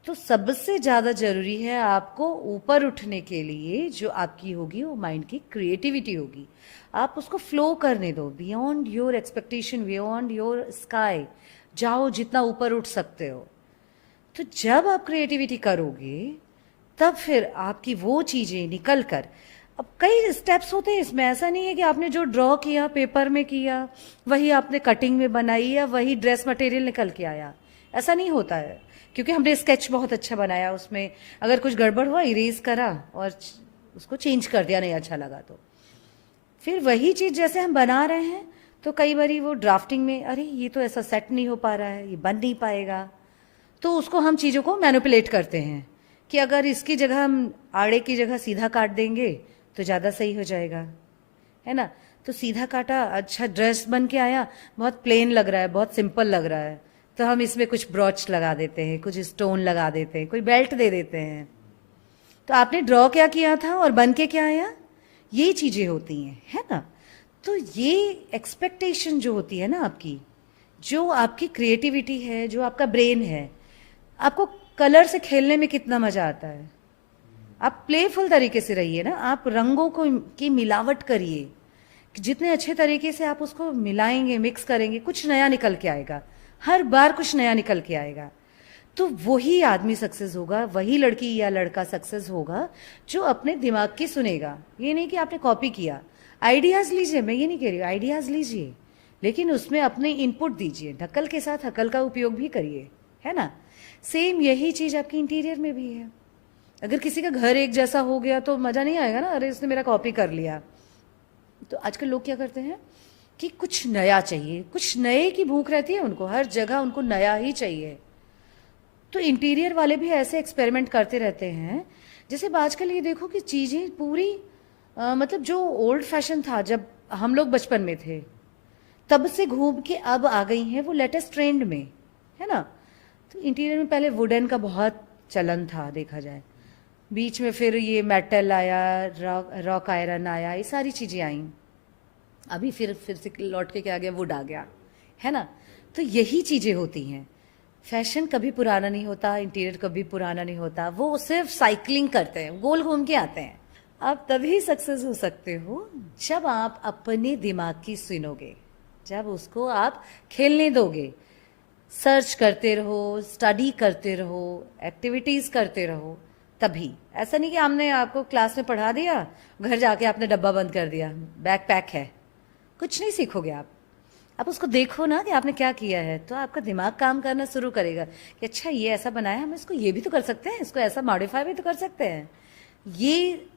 तो सबसे ज़्यादा ज़रूरी है आपको ऊपर उठने के लिए जो आपकी होगी वो माइंड की क्रिएटिविटी होगी। आप उसको फ्लो करने दो, beyond your expectation, beyond your sky. जाओ जितना ऊपर उठ सकते हो। तो जब आप क्रिएटिविटी करोगे तब फिर आपकी वो चीज़ें निकल कर, अब कई स्टेप्स होते हैं इसमें। ऐसा नहीं है कि आपने जो ड्रॉ किया पेपर में किया वही आपने कटिंग में बनाई या वही ड्रेस मटेरियल निकल के आया। ऐसा नहीं होता है। क्योंकि हमने स्केच बहुत अच्छा बनाया, उसमें अगर कुछ गड़बड़ हुआ इरेज करा और उसको चेंज कर दिया, नहीं अच्छा लगा तो फिर वही चीज़ जैसे हम बना रहे हैं तो कई बारी वो ड्राफ्टिंग में अरे ये तो ऐसा सेट नहीं हो पा रहा है, ये बन नहीं पाएगा। तो उसको हम चीज़ों को मैनिपुलेट करते हैं कि अगर इसकी जगह हम आड़े की जगह सीधा काट देंगे तो ज़्यादा सही हो जाएगा, है ना। तो सीधा काटा, अच्छा ड्रेस बन के आया, बहुत प्लेन लग रहा है, बहुत सिंपल लग रहा है, तो हम इसमें कुछ ब्रॉच लगा देते हैं, कुछ स्टोन लगा देते हैं, कोई बेल्ट दे देते हैं। तो आपने ड्रॉ क्या किया था और बन के क्या आया, ये चीज़ें होती हैं, है ना। तो ये एक्सपेक्टेशन जो होती है ना आपकी, जो आपकी क्रिएटिविटी है, जो आपका ब्रेन है, आपको कलर से खेलने में कितना मज़ा आता है। आप प्लेफुल तरीके से रहिए ना, आप रंगों को की मिलावट करिए। जितने अच्छे तरीके से आप उसको मिलाएंगे, मिक्स करेंगे, कुछ नया निकल के आएगा। हर बार कुछ नया निकल के आएगा। तो वही आदमी सक्सेस होगा, वही लड़की या लड़का सक्सेस होगा जो अपने दिमाग की सुनेगा। ये नहीं कि आपने कॉपी किया। आइडियाज़ लीजिए, मैं ये नहीं कह रही हूँ, आइडियाज़ लीजिए, लेकिन उसमें अपने इनपुट दीजिए। ढक्कल के साथ हकल का उपयोग भी करिए, है ना। सेम यही चीज़ आपकी इंटीरियर में भी है। अगर किसी का घर एक जैसा हो गया तो मज़ा नहीं आएगा ना, अरे इसने मेरा कॉपी कर लिया। तो आजकल लोग क्या करते हैं कि कुछ नया चाहिए, कुछ नए की भूख रहती है उनको, हर जगह उनको नया ही चाहिए। तो इंटीरियर वाले भी ऐसे एक्सपेरिमेंट करते रहते हैं। जैसे आजकल ये देखो कि चीज़ें पूरी मतलब जो ओल्ड फैशन था जब हम लोग बचपन में थे तब से घूम के अब आ गई हैं वो लेटेस्ट ट्रेंड में, है ना। तो इंटीरियर में पहले वुडन का बहुत चलन था देखा जाए, बीच में फिर ये मेटल आया, रॉक आयरन आया, ये सारी चीज़ें आई। अभी फिर से लौट के क्या आ गया, वुड आ गया, है ना। तो यही चीज़ें होती हैं। फैशन कभी पुराना नहीं होता, इंटीरियर कभी पुराना नहीं होता, वो सिर्फ साइकिलिंग करते हैं, गोल घूम के आते हैं। आप तभी सक्सेस हो सकते हो जब आप अपने दिमाग की सुनोगे, जब उसको आप खेलने दोगे, सर्च करते रहो, स्टडी करते रहो, एक्टिविटीज़ करते रहो, तभी। ऐसा नहीं कि हमने आपको क्लास में पढ़ा दिया, घर जाके आपने डब्बा बंद कर दिया, बैग पैक है, कुछ नहीं सीखोगे आप उसको देखो ना कि आपने क्या किया है, तो आपका दिमाग काम करना शुरू करेगा कि अच्छा ये ऐसा बनाया, हम इसको ये भी तो कर सकते हैं, इसको ऐसा मॉडिफाई भी तो कर सकते हैं। ये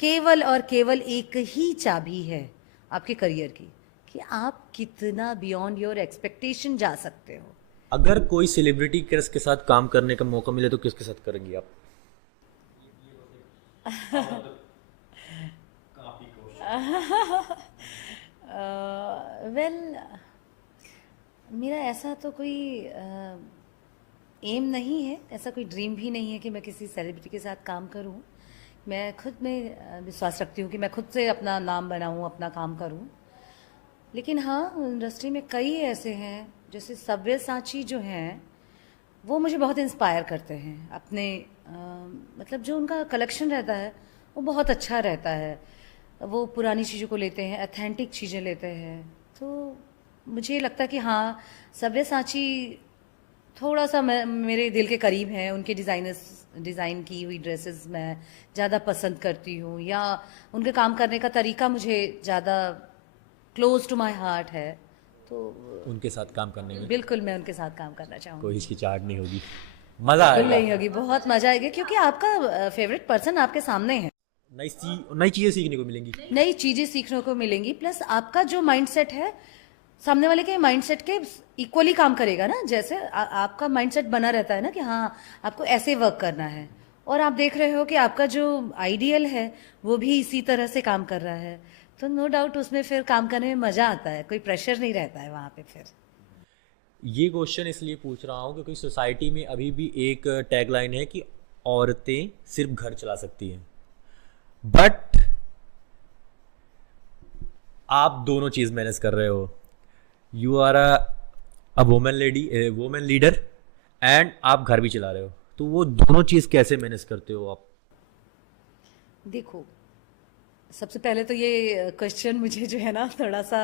केवल और केवल एक ही चाबी है आपके करियर की, कि आप कितना बियॉन्ड योर एक्सपेक्टेशन जा सकते हो। अगर कोई सेलिब्रिटी के साथ काम करने का मौका मिले तो किसके साथ करेंगी आप? वेल, मेरा ऐसा तो कोई एम नहीं है, ऐसा कोई ड्रीम भी नहीं है कि मैं किसी सेलिब्रिटी के साथ काम करूं। मैं खुद में विश्वास रखती हूँ कि मैं खुद से अपना नाम बनाऊं, अपना काम करूं। लेकिन हाँ, इंडस्ट्री में कई ऐसे हैं, जैसे सव्यसाची जो हैं, वो मुझे बहुत इंस्पायर करते हैं। अपने मतलब जो उनका कलेक्शन रहता है वो बहुत अच्छा रहता है। वो पुरानी चीज़ों को लेते हैं, ऑथेंटिक चीज़ें लेते हैं। तो मुझे लगता है कि हाँ, सव्यसाची थोड़ा सा मेरे दिल के करीब है। उनके डिज़ाइन की हुई ड्रेसेस मैं ज़्यादा पसंद करती हूँ, या उनके काम करने का तरीका मुझे ज़्यादा क्लोज टू माय हार्ट है। तो उनके साथ काम करने में बिल्कुल मैं उनके साथ काम करना चाहूँगी। कोई हिचकिचाहट नहीं होगी, मजा बिल्कुल आएगा। नहीं होगी, बहुत मजा आएगा, क्योंकि आपका फेवरेट पर्सन आपके सामने है। नई चीजें सीखने को मिलेंगी। नई चीजें सीखने को मिलेंगी, प्लस आपका जो माइंडसेट है सामने वाले के माइंडसेट के इक्वली काम करेगा ना। जैसे आपका माइंडसेट बना रहता है ना कि हाँ, आपको ऐसे वर्क करना है, और आप देख रहे हो कि आपका जो आइडियल है वो भी इसी तरह से काम कर रहा है, तो नो डाउट उसमें फिर काम करने में मजा आता है, कोई प्रेशर नहीं रहता है वहां पे फिर। ये क्वेश्चन इसलिए पूछ रहा हूँ क्योंकि सोसाइटी में अभी भी एक टैगलाइन है कि औरतें सिर्फ घर चला सकती हैं, बट आप दोनों चीज मैनेज कर रहे हो। You are a women leader and आप घर भी चला रहे हो, तो वो दोनों चीज कैसे मैनेज करते हो आप? देखो, सबसे पहले तो ये क्वेश्चन मुझे जो है ना थोड़ा सा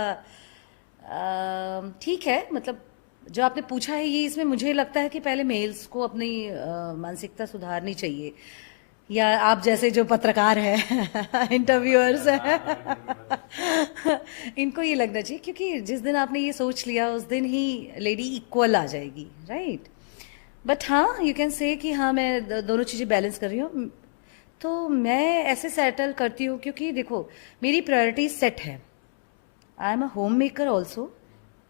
ठीक है, मतलब जो आपने पूछा है ये, इसमें मुझे लगता है कि पहले मेल्स को अपनी मानसिकता सुधारनी चाहिए, या आप जैसे जो पत्रकार हैं इंटरव्यूअर्स हैं इनको ये लगना चाहिए, क्योंकि जिस दिन आपने ये सोच लिया उस दिन ही लेडी इक्वल आ जाएगी, राइट। बट हाँ, यू कैन से कि हाँ, मैं दोनों चीज़ें बैलेंस कर रही हूँ। तो मैं ऐसे सेटल करती हूँ, क्योंकि देखो मेरी प्रायोरिटी सेट है। I am a home maker also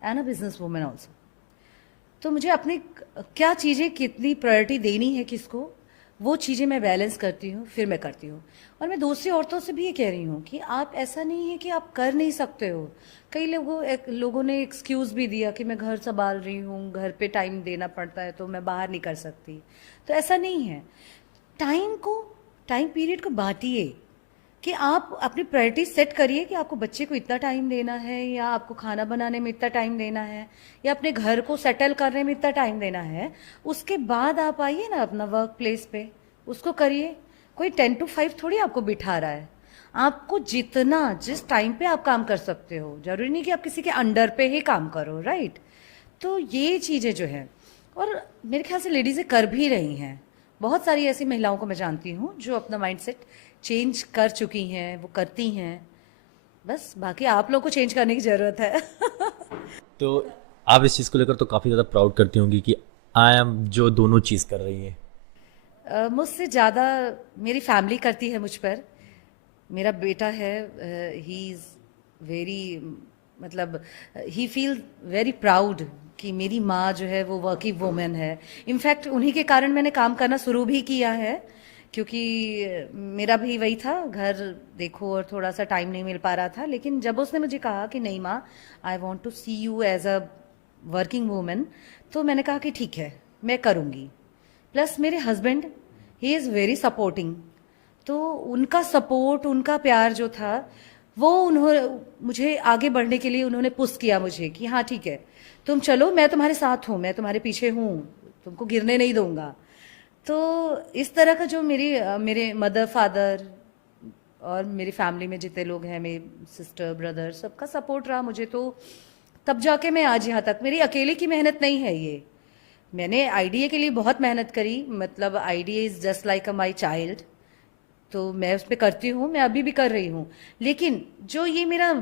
and a business women also. तो मुझे अपनी क्या चीज़ें कितनी प्रायोरिटी देनी है किसको, वो चीज़ें मैं बैलेंस करती हूँ, फिर मैं करती हूँ। और मैं दूसरी औरतों से भी ये कह रही हूँ कि आप, ऐसा नहीं है कि आप कर नहीं सकते हो। कई लोगों ने एक्सक्यूज़ भी दिया कि मैं घर संभाल रही हूँ, घर पे टाइम देना पड़ता है तो मैं बाहर नहीं कर सकती। तो ऐसा नहीं है। टाइम पीरियड को बांटिए, कि आप अपनी प्रायोरिटी सेट करिए कि आपको बच्चे को इतना टाइम देना है, या आपको खाना बनाने में इतना टाइम देना है, या अपने घर को सेटल करने में इतना टाइम देना है। उसके बाद आप आइए ना अपना वर्क प्लेस पे, उसको करिए। कोई 10 to 5 थोड़ी आपको बिठा रहा है। आपको जिस टाइम पे आप काम कर सकते हो, जरूरी नहीं कि आप किसी के अंडर पे ही काम करो, राइट। तो ये चीज़ें जो है, और मेरे ख्याल से लेडीज़ें कर भी रही हैं। बहुत सारी ऐसी महिलाओं को मैं जानती हूँ जो अपना माइंडसेट चेंज कर चुकी हैं, वो करती हैं। बस बाकी आप लोग को चेंज करने की ज़रूरत है तो आप इस चीज़ को लेकर तो काफ़ी ज़्यादा प्राउड करती होंगी कि आई एम जो दोनों चीज़ कर रही हैं। मुझसे ज़्यादा मेरी फैमिली करती है मुझ पर। मेरा बेटा है, ही इज़ वेरी, मतलब ही फील वेरी प्राउड कि मेरी माँ जो है वो वर्किंग वूमेन है। इनफैक्ट उन्हीं के कारण मैंने काम करना शुरू भी किया है, क्योंकि मेरा भी वही था, घर देखो और थोड़ा सा टाइम नहीं मिल पा रहा था। लेकिन जब उसने मुझे कहा कि नहीं माँ, I want to see you as a working women, तो मैंने कहा कि ठीक है, मैं करूँगी। प्लस मेरे husband, he is very supporting. तो उनका सपोर्ट, उनका प्यार जो था, वो उन्होंने मुझे आगे बढ़ने के लिए उन्होंने पुश किया मुझे कि हाँ ठीक है, तुम चलो, मैं तुम्हारे साथ हूँ, मैं तुम्हारे पीछे हूँ, तुमको गिरने नहीं दूंगा। तो इस तरह का जो मेरे मदर फादर और मेरी फैमिली में जितने लोग हैं, मेरे सिस्टर ब्रदर, सबका सपोर्ट रहा मुझे। तो तब जाके मैं आज यहाँ तक, मेरी अकेले की मेहनत नहीं है ये। मैंने आईडीए के लिए बहुत मेहनत करी, मतलब IDA is just like a my child. तो मैं उस पर करती हूँ, मैं अभी भी कर रही हूँ। लेकिन जो ये मेरा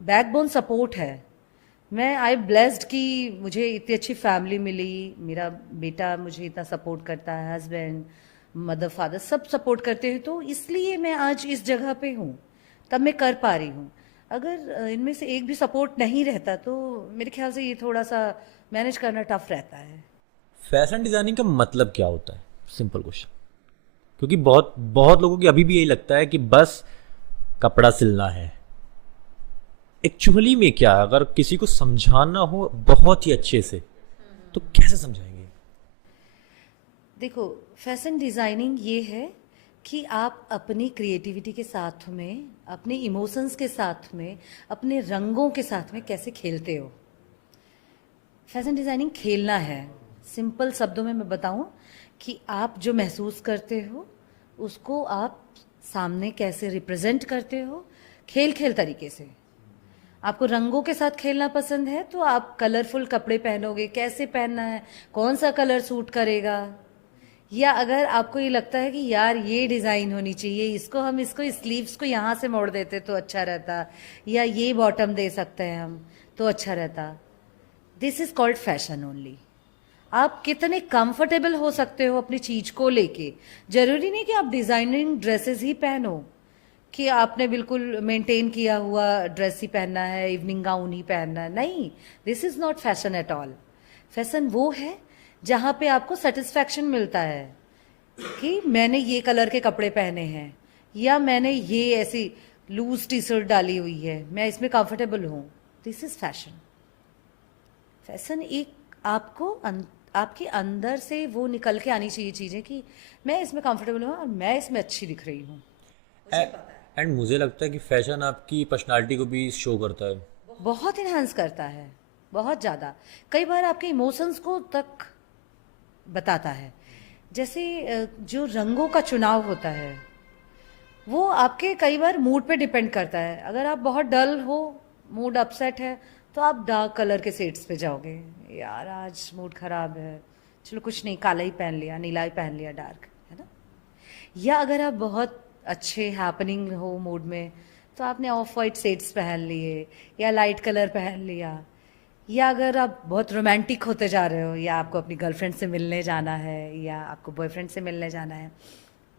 बैकबोन सपोर्ट है, मैं आई ब्लेस्ड कि मुझे इतनी अच्छी फैमिली मिली। मेरा बेटा मुझे इतना सपोर्ट करता है, हस्बैंड, मदर फादर सब सपोर्ट करते हैं, तो इसलिए मैं आज इस जगह पे हूँ, तब मैं कर पा रही हूँ। अगर इनमें से एक भी सपोर्ट नहीं रहता तो मेरे ख्याल से ये थोड़ा सा मैनेज करना टफ रहता है। फैशन डिजाइनिंग का मतलब क्या होता है? Simple question. क्योंकि बहुत बहुत लोगों की अभी भी यही लगता है कि बस कपड़ा सिलना है। एक्चुअली में क्या है? अगर किसी को समझाना हो बहुत ही अच्छे से तो कैसे समझाएंगे? देखो, फैशन डिज़ाइनिंग ये है कि आप अपनी क्रिएटिविटी के साथ में, अपने इमोशंस के साथ में, अपने रंगों के साथ में कैसे खेलते हो। फैशन डिज़ाइनिंग खेलना है। सिंपल शब्दों में मैं बताऊं कि आप जो महसूस करते हो उसको आप सामने कैसे रिप्रेजेंट करते हो, खेल खेल तरीके से। आपको रंगों के साथ खेलना पसंद है तो आप कलरफुल कपड़े पहनोगे, कैसे पहनना है, कौन सा कलर सूट करेगा। या अगर आपको ये लगता है कि यार ये डिज़ाइन होनी चाहिए, इसको स्लीव्स को यहाँ से मोड़ देते तो अच्छा रहता, या ये बॉटम दे सकते हैं हम तो अच्छा रहता। This is called fashion only. आप कितने कंफर्टेबल हो सकते हो अपनी चीज को लेके। जरूरी नहीं कि आप डिजाइनिंग ड्रेसेस ही पहनो, कि आपने बिल्कुल मेंटेन किया हुआ ड्रेस ही पहनना है, इवनिंग गाउन ही पहनना है। नहीं, this is not fashion at all. Fashion वो है जहाँ पे आपको सेटिस्फैक्शन मिलता है कि मैंने ये कलर के कपड़े पहने हैं, या मैंने ये ऐसी लूज टी शर्ट डाली हुई है, मैं इसमें कंफर्टेबल हूँ। This is fashion. फैशन एक आपके अंदर से वो निकल के आनी चाहिए चीजें कि मैं इसमें कंफर्टेबल हूँ और मैं इसमें अच्छी दिख रही हूँ। एंड मुझे लगता है कि फैशन आपकी पर्सनालिटी को भी शो करता है। बहुत इन्हांस करता है, बहुत ज़्यादा। कई बार आपके इमोशंस को तक बताता है। जैसे जो रंगों का चुनाव होता है वो आपके कई बार मूड पे डिपेंड करता है। अगर आप बहुत डल हो, मूड अपसेट है, तो आप डार्क कलर के शेड्स पे जाओगे। यार आज मूड खराब है, चलो कुछ नहीं, काला ही पहन लिया, नीला ही पहन लिया, डार्क, है ना। या अगर आप बहुत अच्छे हैपनिंग हो मूड में तो आपने ऑफ वाइट शेड्स पहन लिए या लाइट कलर पहन लिया। या अगर आप बहुत रोमांटिक होते जा रहे हो, या आपको अपनी गर्लफ्रेंड से मिलने जाना है या आपको बॉयफ्रेंड से मिलने जाना है,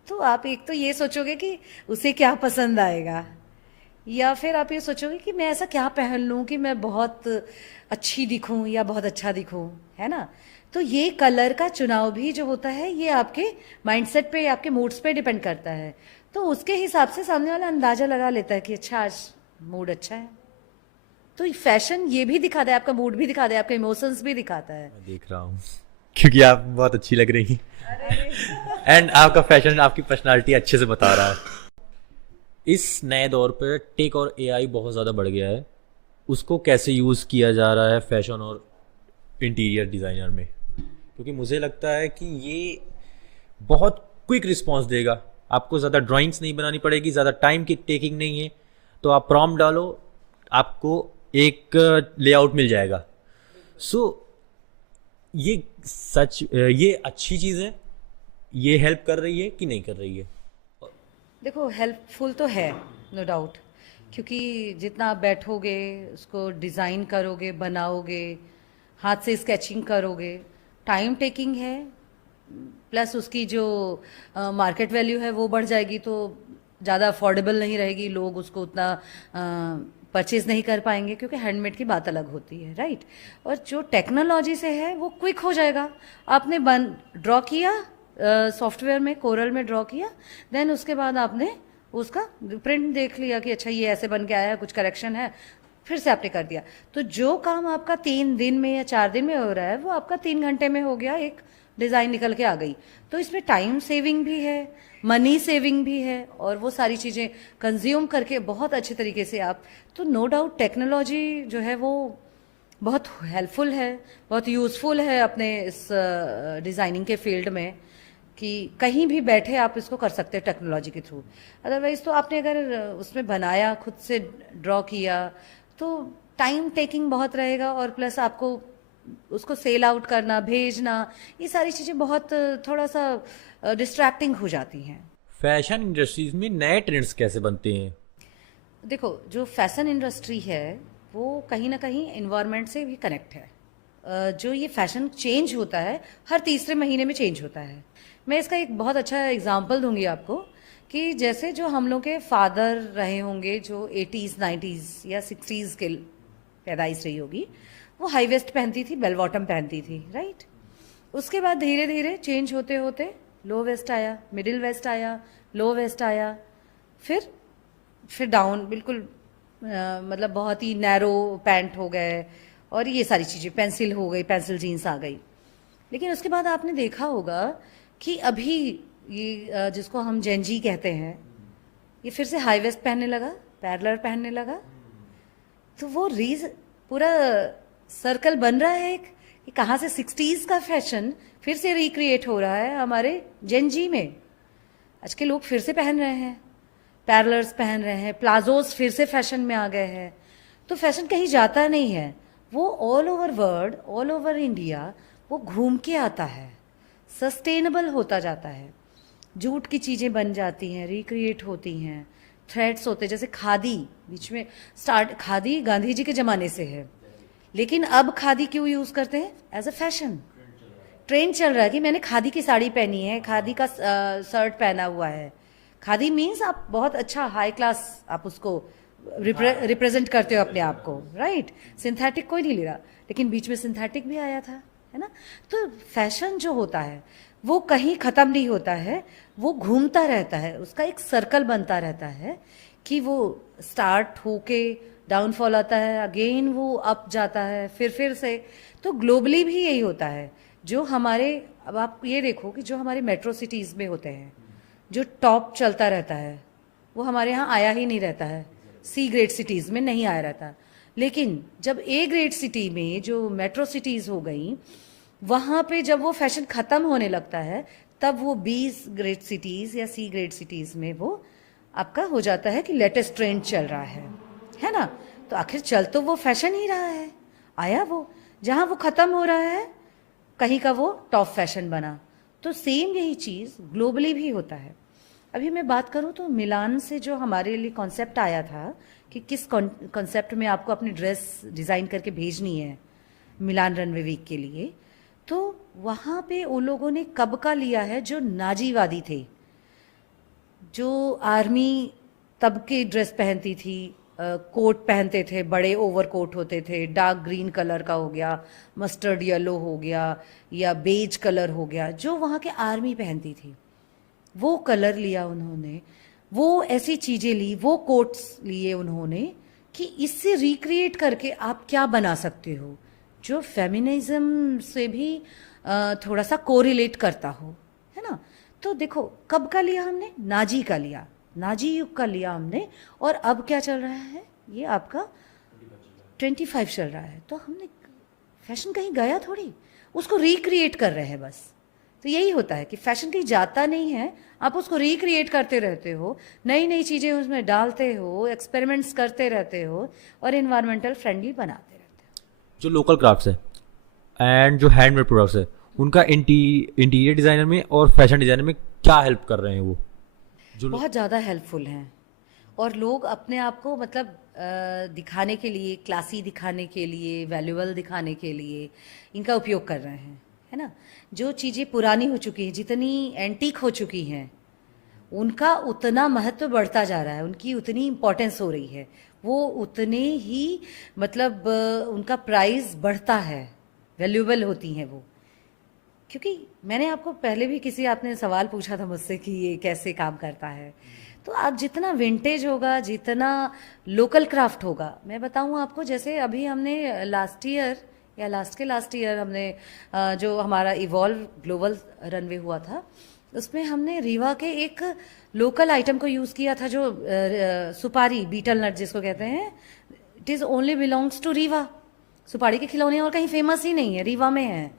तो आप एक तो ये सोचोगे कि उसे क्या पसंद आएगा, या फिर आप ये सोचोगे कि मैं ऐसा क्या पहन लूँ कि मैं बहुत अच्छी दिखूं या बहुत अच्छा दिखूं, है ना। तो ये कलर का चुनाव भी जो होता है ये आपके माइंडसेट पे, आपके मूड्स पे डिपेंड करता है। तो उसके हिसाब से सामने वाला अंदाजा लगा लेता है कि अच्छा आज मूड अच्छा है। तो फैशन ये भी दिखाता है, आपका मूड भी दिखाता है, आपके इमोशंस भी दिखाता है। मैं देख रहा हूँ क्योंकि आप बहुत अच्छी लग रही हैं एंड आपका फैशन आपकी पर्सनालिटी अच्छे से बता रहा है। इस नए दौर पर टेक और एआई बहुत ज़्यादा बढ़ गया है, उसको कैसे यूज़ किया जा रहा है फैशन और इंटीरियर डिज़ाइनर में? क्योंकि मुझे लगता है कि ये बहुत क्विक रिस्पॉन्स देगा। आपको ज़्यादा ड्राइंग्स नहीं बनानी पड़ेगी, ज़्यादा टाइम की टेकिंग नहीं है। तो आप प्रॉम्प्ट डालो, आपको एक लेआउट मिल जाएगा। सो ये अच्छी चीज़ है, ये हेल्प कर रही है कि नहीं कर रही है? देखो, हेल्पफुल तो है, नो डाउट, क्योंकि जितना आप बैठोगे, उसको डिज़ाइन करोगे, बनाओगे, हाथ से स्केचिंग करोगे, टाइम टेकिंग है, प्लस उसकी जो मार्केट वैल्यू है वो बढ़ जाएगी, तो ज़्यादा अफोर्डेबल नहीं रहेगी, लोग उसको उतना परचेज नहीं कर पाएंगे, क्योंकि हैंडमेड की बात अलग होती है, राइट। और जो टेक्नोलॉजी से है वो क्विक हो जाएगा। आपने ड्रॉ किया सॉफ्टवेयर में, कोरल में ड्रॉ किया, देन उसके बाद आपने उसका प्रिंट देख लिया कि अच्छा ये ऐसे बन के आया है, कुछ करेक्शन है, फिर से आपने कर दिया। तो जो काम आपका 3 दिन में या 4 दिन में हो रहा है वो आपका 3 घंटे में हो गया, एक डिज़ाइन निकल के आ गई। तो इसमें टाइम सेविंग भी है, मनी सेविंग भी है, और वो सारी चीज़ें कंज्यूम करके बहुत अच्छे तरीके से आप, तो नो डाउट टेक्नोलॉजी जो है वो बहुत हेल्पफुल है, बहुत यूज़फुल है अपने इस डिज़ाइनिंग के फील्ड में, कि कहीं भी बैठे आप इसको कर सकते हैं टेक्नोलॉजी के थ्रू। अदरवाइज तो आपने अगर उसमें बनाया, खुद से ड्रॉ किया, तो टाइम टेकिंग बहुत रहेगा, और प्लस आपको उसको सेल आउट करना, भेजना, ये सारी चीज़ें बहुत थोड़ा सा डिस्ट्रैक्टिंग हो जाती हैं। फैशन इंडस्ट्रीज में नए ट्रेंड्स कैसे बनते हैं? देखो, जो फैशन इंडस्ट्री है वो कहीं ना कहीं इन्वायरमेंट से भी कनेक्ट है। जो ये फैशन चेंज होता है, हर तीसरे महीने में चेंज होता है। मैं इसका एक बहुत अच्छा एग्जाम्पल दूंगी आपको कि जैसे जो हम लोग के फादर रहे होंगे जो 80s 90s या 60s के पैदाइश रही होगी, वो हाई वेस्ट पहनती थी, बेल बॉटम पहनती थी, राइट। उसके बाद धीरे धीरे चेंज होते होते लो वेस्ट आया, मिडिल वेस्ट आया, लो वेस्ट आया, फिर डाउन बिल्कुल मतलब बहुत ही नैरो पैंट हो गए और ये सारी चीज़ें, पेंसिल हो गई, पेंसिल जीन्स आ गई। लेकिन उसके बाद आपने देखा होगा कि अभी ये जिसको हम जेनजी कहते हैं, ये फिर से हाई वेस्ट पहनने लगा, पैरलर पहनने लगा। तो वो पूरा सर्कल बन रहा है एक कि कहाँ से 60s का फैशन फिर से रिक्रिएट हो रहा है हमारे जेनजी में। आज के लोग फिर से पहन रहे हैं, पैरलर्स पहन रहे हैं, प्लाजोस फिर से फैशन में आ गए हैं। तो फैशन कहीं जाता नहीं है, वो all over world, all over India वो घूम के आता है, सस्टेनेबल होता जाता है। जूट की चीज़ें बन जाती हैं, रिक्रिएट होती हैं, थ्रेड्स होते हैं, जैसे खादी बीच में खादी गांधी जी के ज़माने से है, लेकिन अब खादी क्यों यूज़ करते हैं? एज अ फैशन ट्रेंड चल रहा है कि मैंने खादी की साड़ी पहनी है, खादी का शर्ट पहना हुआ है। खादी मीन्स आप बहुत अच्छा हाई क्लास, आप उसको रिप्रेजेंट करते हो अपने आप को, राइट। सिंथेटिक कोई नहीं ले रहा, लेकिन बीच में सिंथेटिक भी आया था, है ना। तो फैशन जो होता है वो कहीं ख़त्म नहीं होता है, वो घूमता रहता है, उसका एक सर्कल बनता रहता है कि वो स्टार्ट होके डाउनफॉल आता है, अगेन वो अप जाता है, फिर से। तो ग्लोबली भी यही होता है। जो हमारे, अब आप ये देखो कि जो हमारे मेट्रो सिटीज़ में होते हैं, जो टॉप चलता रहता है, वो हमारे यहाँ आया ही नहीं रहता है, सी ग्रेड सिटीज़ में नहीं आया रहता। लेकिन जब ए ग्रेड सिटी में जो मेट्रो सिटीज़ हो गई, वहाँ पे जब वो फैशन ख़त्म होने लगता है, तब वो 20 ग्रेड सिटीज़ या सी ग्रेड सिटीज़ में वो आपका हो जाता है कि लेटेस्ट ट्रेंड चल रहा है ना। तो आखिर चल तो वो फैशन ही रहा है, आया वो, जहाँ वो ख़त्म हो रहा है कहीं का वो टॉप फैशन बना। तो सेम यही चीज़ ग्लोबली भी होता है। अभी मैं बात करूँ तो मिलान से जो हमारे लिए कॉन्सेप्ट आया था कि किस कॉन्सेप्ट में आपको अपनी ड्रेस डिज़ाइन करके भेजनी है मिलान रनवे वीक के लिए, तो वहाँ पे उन लोगों ने कब का लिया है जो नाजीवादी थे, जो आर्मी तब की ड्रेस पहनती थी, कोट पहनते थे, बड़े ओवर कोट होते थे, डार्क ग्रीन कलर का हो गया, मस्टर्ड येलो हो गया या बेज कलर हो गया, जो वहाँ के आर्मी पहनती थी, वो कलर लिया उन्होंने, वो ऐसी चीज़ें ली, वो कोट्स लिए उन्होंने कि इससे रिक्रिएट करके आप क्या बना सकते हो जो फेमिनिज्म से भी थोड़ा सा कोरिलेट करता हो, है ना। तो देखो कब का लिया हमने, नाजी का लिया, नाजी युग का लिया हमने, और अब क्या चल रहा है, ये आपका 25 चल रहा है। तो हमने फैशन कहीं गया थोड़ी, उसको रिक्रिएट कर रहे हैं बस। तो यही होता है कि फैशन कहीं जाता नहीं है, आप उसको रिक्रिएट करते रहते हो, नई नई चीज़ें उसमें डालते हो, एक्सपेरिमेंट्स करते रहते हो और इन्वायरमेंटल फ्रेंडली बनाते रहते हो। जो लोकल क्राफ्ट्स है एंड जो हैंडमेड प्रोडक्ट्स है, उनका इंटीरियर डिज़ाइनर में और फैशन डिज़ाइनर में क्या हेल्प कर रहे हैं वो? बहुत ज़्यादा हेल्पफुल हैं, और लोग अपने आप को मतलब दिखाने के लिए, क्लासी दिखाने के लिए, वैल्यूएबल दिखाने के लिए इनका उपयोग कर रहे हैं, है ना। जो चीज़ें पुरानी हो चुकी हैं, जितनी एंटीक हो चुकी हैं, उनका उतना महत्व बढ़ता जा रहा है, उनकी उतनी इम्पोर्टेंस हो रही है, वो उतने ही मतलब उनका प्राइस बढ़ता है, वैल्यूएबल होती हैं वो। क्योंकि मैंने आपको पहले भी आपने सवाल पूछा था मुझसे कि ये कैसे काम करता है, तो आप जितना विंटेज होगा, जितना लोकल क्राफ्ट होगा, मैं बताऊँ आपको, जैसे अभी हमने लास्ट ईयर या लास्ट ईयर हमने जो हमारा इवॉल्व ग्लोबल रनवे हुआ था, उसमें हमने रीवा के एक लोकल आइटम को यूज़ किया था, जो सुपारी, बीटल नट जिसको कहते हैं, it is only belongs to Rewa. सुपारी के खिलौने और कहीं फेमस ही नहीं है, रीवा में है।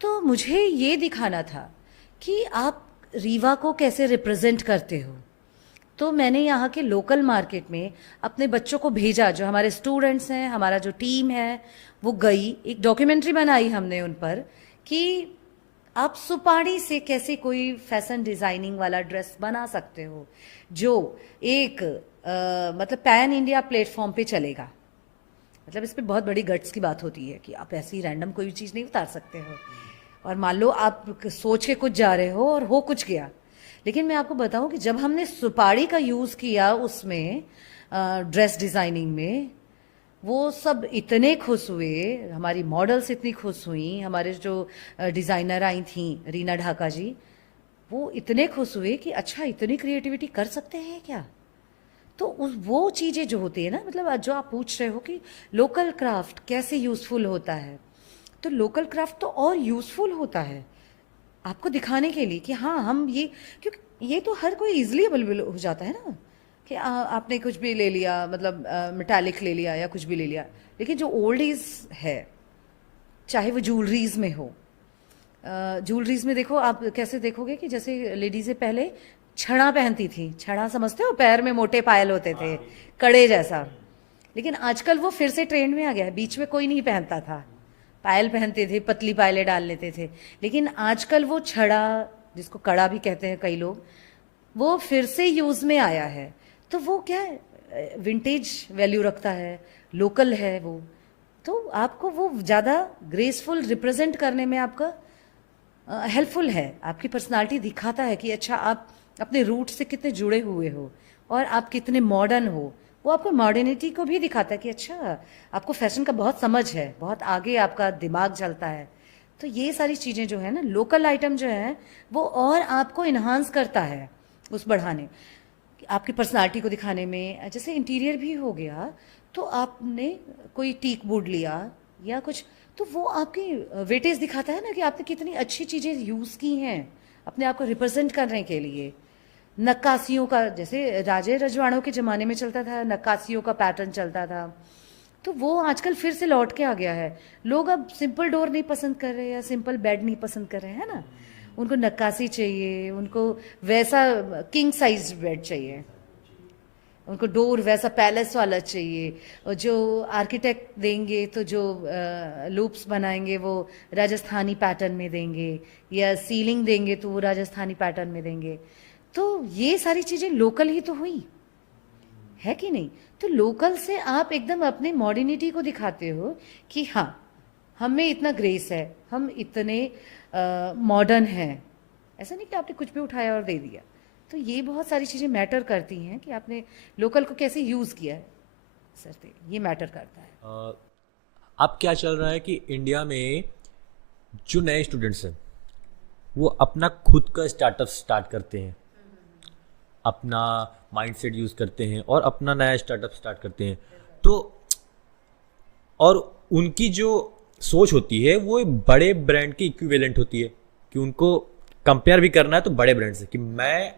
तो मुझे ये दिखाना था कि आप रीवा को कैसे रिप्रेजेंट करते हो। तो मैंने यहाँ के लोकल मार्केट में अपने बच्चों को भेजा, जो हमारे स्टूडेंट्स हैं, हमारा जो टीम है वो गई, एक डॉक्यूमेंट्री बनाई हमने उन पर कि आप सुपारी से कैसे कोई फैशन डिज़ाइनिंग वाला ड्रेस बना सकते हो जो एक मतलब पैन इंडिया प्लेटफॉर्म पे चलेगा। मतलब इस पर बहुत बड़ी गट्स की बात होती है कि आप ऐसी रैंडम कोई चीज़ नहीं उतार सकते हो, और मान लो आप सोच के कुछ जा रहे हो और हो कुछ गया। लेकिन मैं आपको बताऊं कि जब हमने सुपारी का यूज़ किया उसमें ड्रेस डिज़ाइनिंग में, वो सब इतने खुश हुए, हमारी मॉडल्स इतनी खुश हुई, हमारे जो डिज़ाइनर आई थी रीना ढाका जी, वो इतने खुश हुए कि अच्छा इतनी क्रिएटिविटी कर सकते हैं क्या। तो उस वो चीज़ें जो होती है ना, मतलब जो आप पूछ रहे हो कि लोकल क्राफ्ट कैसे यूज़फुल होता है, तो लोकल क्राफ्ट तो और यूज़फुल होता है आपको दिखाने के लिए कि हाँ हम ये, क्योंकि ये तो हर कोई इजीली अवेलेबल हो जाता है ना कि आपने कुछ भी ले लिया, मतलब मेटालिक ले लिया या कुछ भी ले लिया। लेकिन जो ओल्ड इज है, चाहे वो ज्वेलरीज में हो, ज्वेलरीज में देखो आप कैसे देखोगे कि जैसे लेडीज़ें पहले छड़ा पहनती थी, छड़ा समझते हो, पैर में मोटे पायल होते थे कड़े जैसा। लेकिन आजकल वो फिर से ट्रेंड में आ गया है, बीच में कोई नहीं पहनता था, पायल पहनते थे, पतली पायलें डाल लेते थे। लेकिन आजकल वो छड़ा, जिसको कड़ा भी कहते हैं कई लोग, वो फिर से यूज़ में आया है। तो वो क्या है, विंटेज वैल्यू रखता है, लोकल है वो, तो आपको वो ज़्यादा ग्रेसफुल रिप्रेजेंट करने में आपका हेल्पफुल है, आपकी पर्सनालिटी दिखाता है कि अच्छा आप अपने रूट से कितने जुड़े हुए हो और आप कितने मॉडर्न हो। वो आपको मॉडर्निटी को भी दिखाता है कि अच्छा आपको फैशन का बहुत समझ है, बहुत आगे आपका दिमाग चलता है। तो ये सारी चीज़ें जो है ना, लोकल आइटम जो है वो और आपको इन्हांस करता है, उस बढ़ाने, आपकी पर्सनालिटी को दिखाने में। जैसे इंटीरियर भी हो गया, तो आपने कोई टीक वुड लिया या कुछ, तो वो आपकी वेटेज दिखाता है ना कि आपने कितनी अच्छी चीज़ें यूज़ की हैं अपने आप को रिप्रेजेंट करने के लिए। नक्काशियों का, जैसे राजे रजवाड़ों के ज़माने में चलता था, नक्काशियों का पैटर्न चलता था, तो वो आजकल फिर से लौट के आ गया है। लोग अब सिंपल डोर नहीं पसंद कर रहे या सिंपल बेड नहीं पसंद कर रहे हैं ना, उनको नक्काशी चाहिए, उनको वैसा किंग साइज बेड चाहिए, उनको डोर वैसा पैलेस वाला चाहिए। और जो आर्किटेक्ट देंगे तो जो लूप्स बनाएंगे वो राजस्थानी पैटर्न में देंगे, या सीलिंग देंगे तो वो राजस्थानी पैटर्न में देंगे। तो ये सारी चीज़ें लोकल ही तो हुई है कि नहीं। तो लोकल से आप एकदम अपने मॉडर्निटी को दिखाते हो कि हाँ हम में इतना ग्रेस है, हम इतने मॉडर्न हैं। ऐसा नहीं कि आपने कुछ भी उठाया और दे दिया। तो ये बहुत सारी चीज़ें मैटर करती हैं कि आपने लोकल को कैसे यूज़ किया है, सर, ये मैटर करता है। अब क्या चल रहा है कि इंडिया में जो नए स्टूडेंट्स हैं वो अपना खुद का स्टार्टअप स्टार्ट करते हैं, अपना माइंडसेट यूज़ करते हैं और अपना नया स्टार्टअप स्टार्ट करते हैं। तो और उनकी जो सोच होती है वो एक बड़े ब्रांड की इक्विवेलेंट होती है कि उनको कंपेयर भी करना है तो बड़े ब्रांड से, कि मैं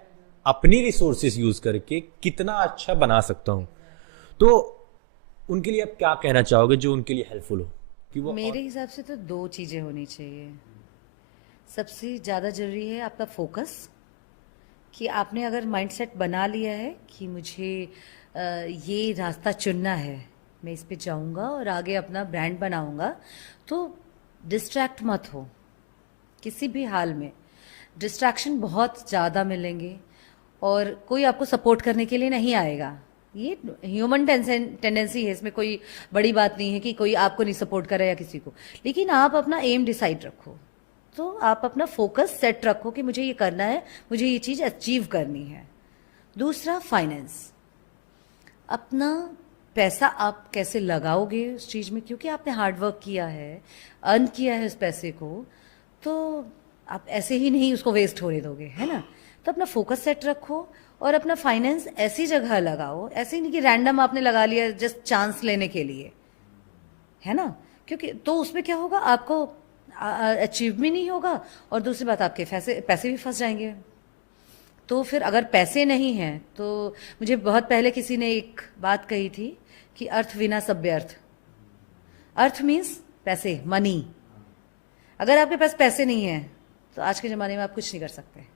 अपनी रिसोर्सेज यूज़ करके कितना अच्छा बना सकता हूँ। तो उनके लिए आप क्या कहना चाहोगे जो उनके लिए हेल्पफुल हो कि वो? मेरे हिसाब से तो दो चीज़ें होनी चाहिए। सबसे ज़्यादा ज़रूरी है आपका फोकस, कि आपने अगर माइंडसेट बना लिया है कि मुझे ये रास्ता चुनना है, मैं इस पे जाऊंगा और आगे अपना ब्रांड बनाऊंगा, तो डिस्ट्रैक्ट मत हो किसी भी हाल में। डिस्ट्रैक्शन बहुत ज़्यादा मिलेंगे और कोई आपको सपोर्ट करने के लिए नहीं आएगा। ये ह्यूमन टेंडेंसी है, इसमें कोई बड़ी बात नहीं है कि कोई आपको नहीं सपोर्ट करे या किसी को। लेकिन आप अपना एम डिसाइड रखो, तो आप अपना फोकस सेट रखो कि मुझे ये करना है, मुझे ये चीज़ अचीव करनी है। दूसरा, फाइनेंस, अपना पैसा आप कैसे लगाओगे उस चीज़ में, क्योंकि आपने हार्डवर्क किया है, अर्न किया है उस पैसे को, तो आप ऐसे ही नहीं उसको वेस्ट होने दोगे, है ना। तो अपना फोकस सेट रखो और अपना फाइनेंस ऐसी जगह लगाओ, ऐसे नहीं कि रैंडम आपने लगा लिया जस्ट चांस लेने के लिए, है ना। क्योंकि तो उसमें क्या होगा, आपको अचीव भी नहीं होगा और दूसरी बात आपके पैसे भी फंस जाएंगे। तो फिर अगर पैसे नहीं हैं, तो मुझे बहुत पहले किसी ने एक बात कही थी कि अर्थ बिना सब व्यर्थ। अर्थ मीन्स पैसे, मनी। अगर आपके पास पैसे नहीं हैं तो आज के ज़माने में आप कुछ नहीं कर सकते,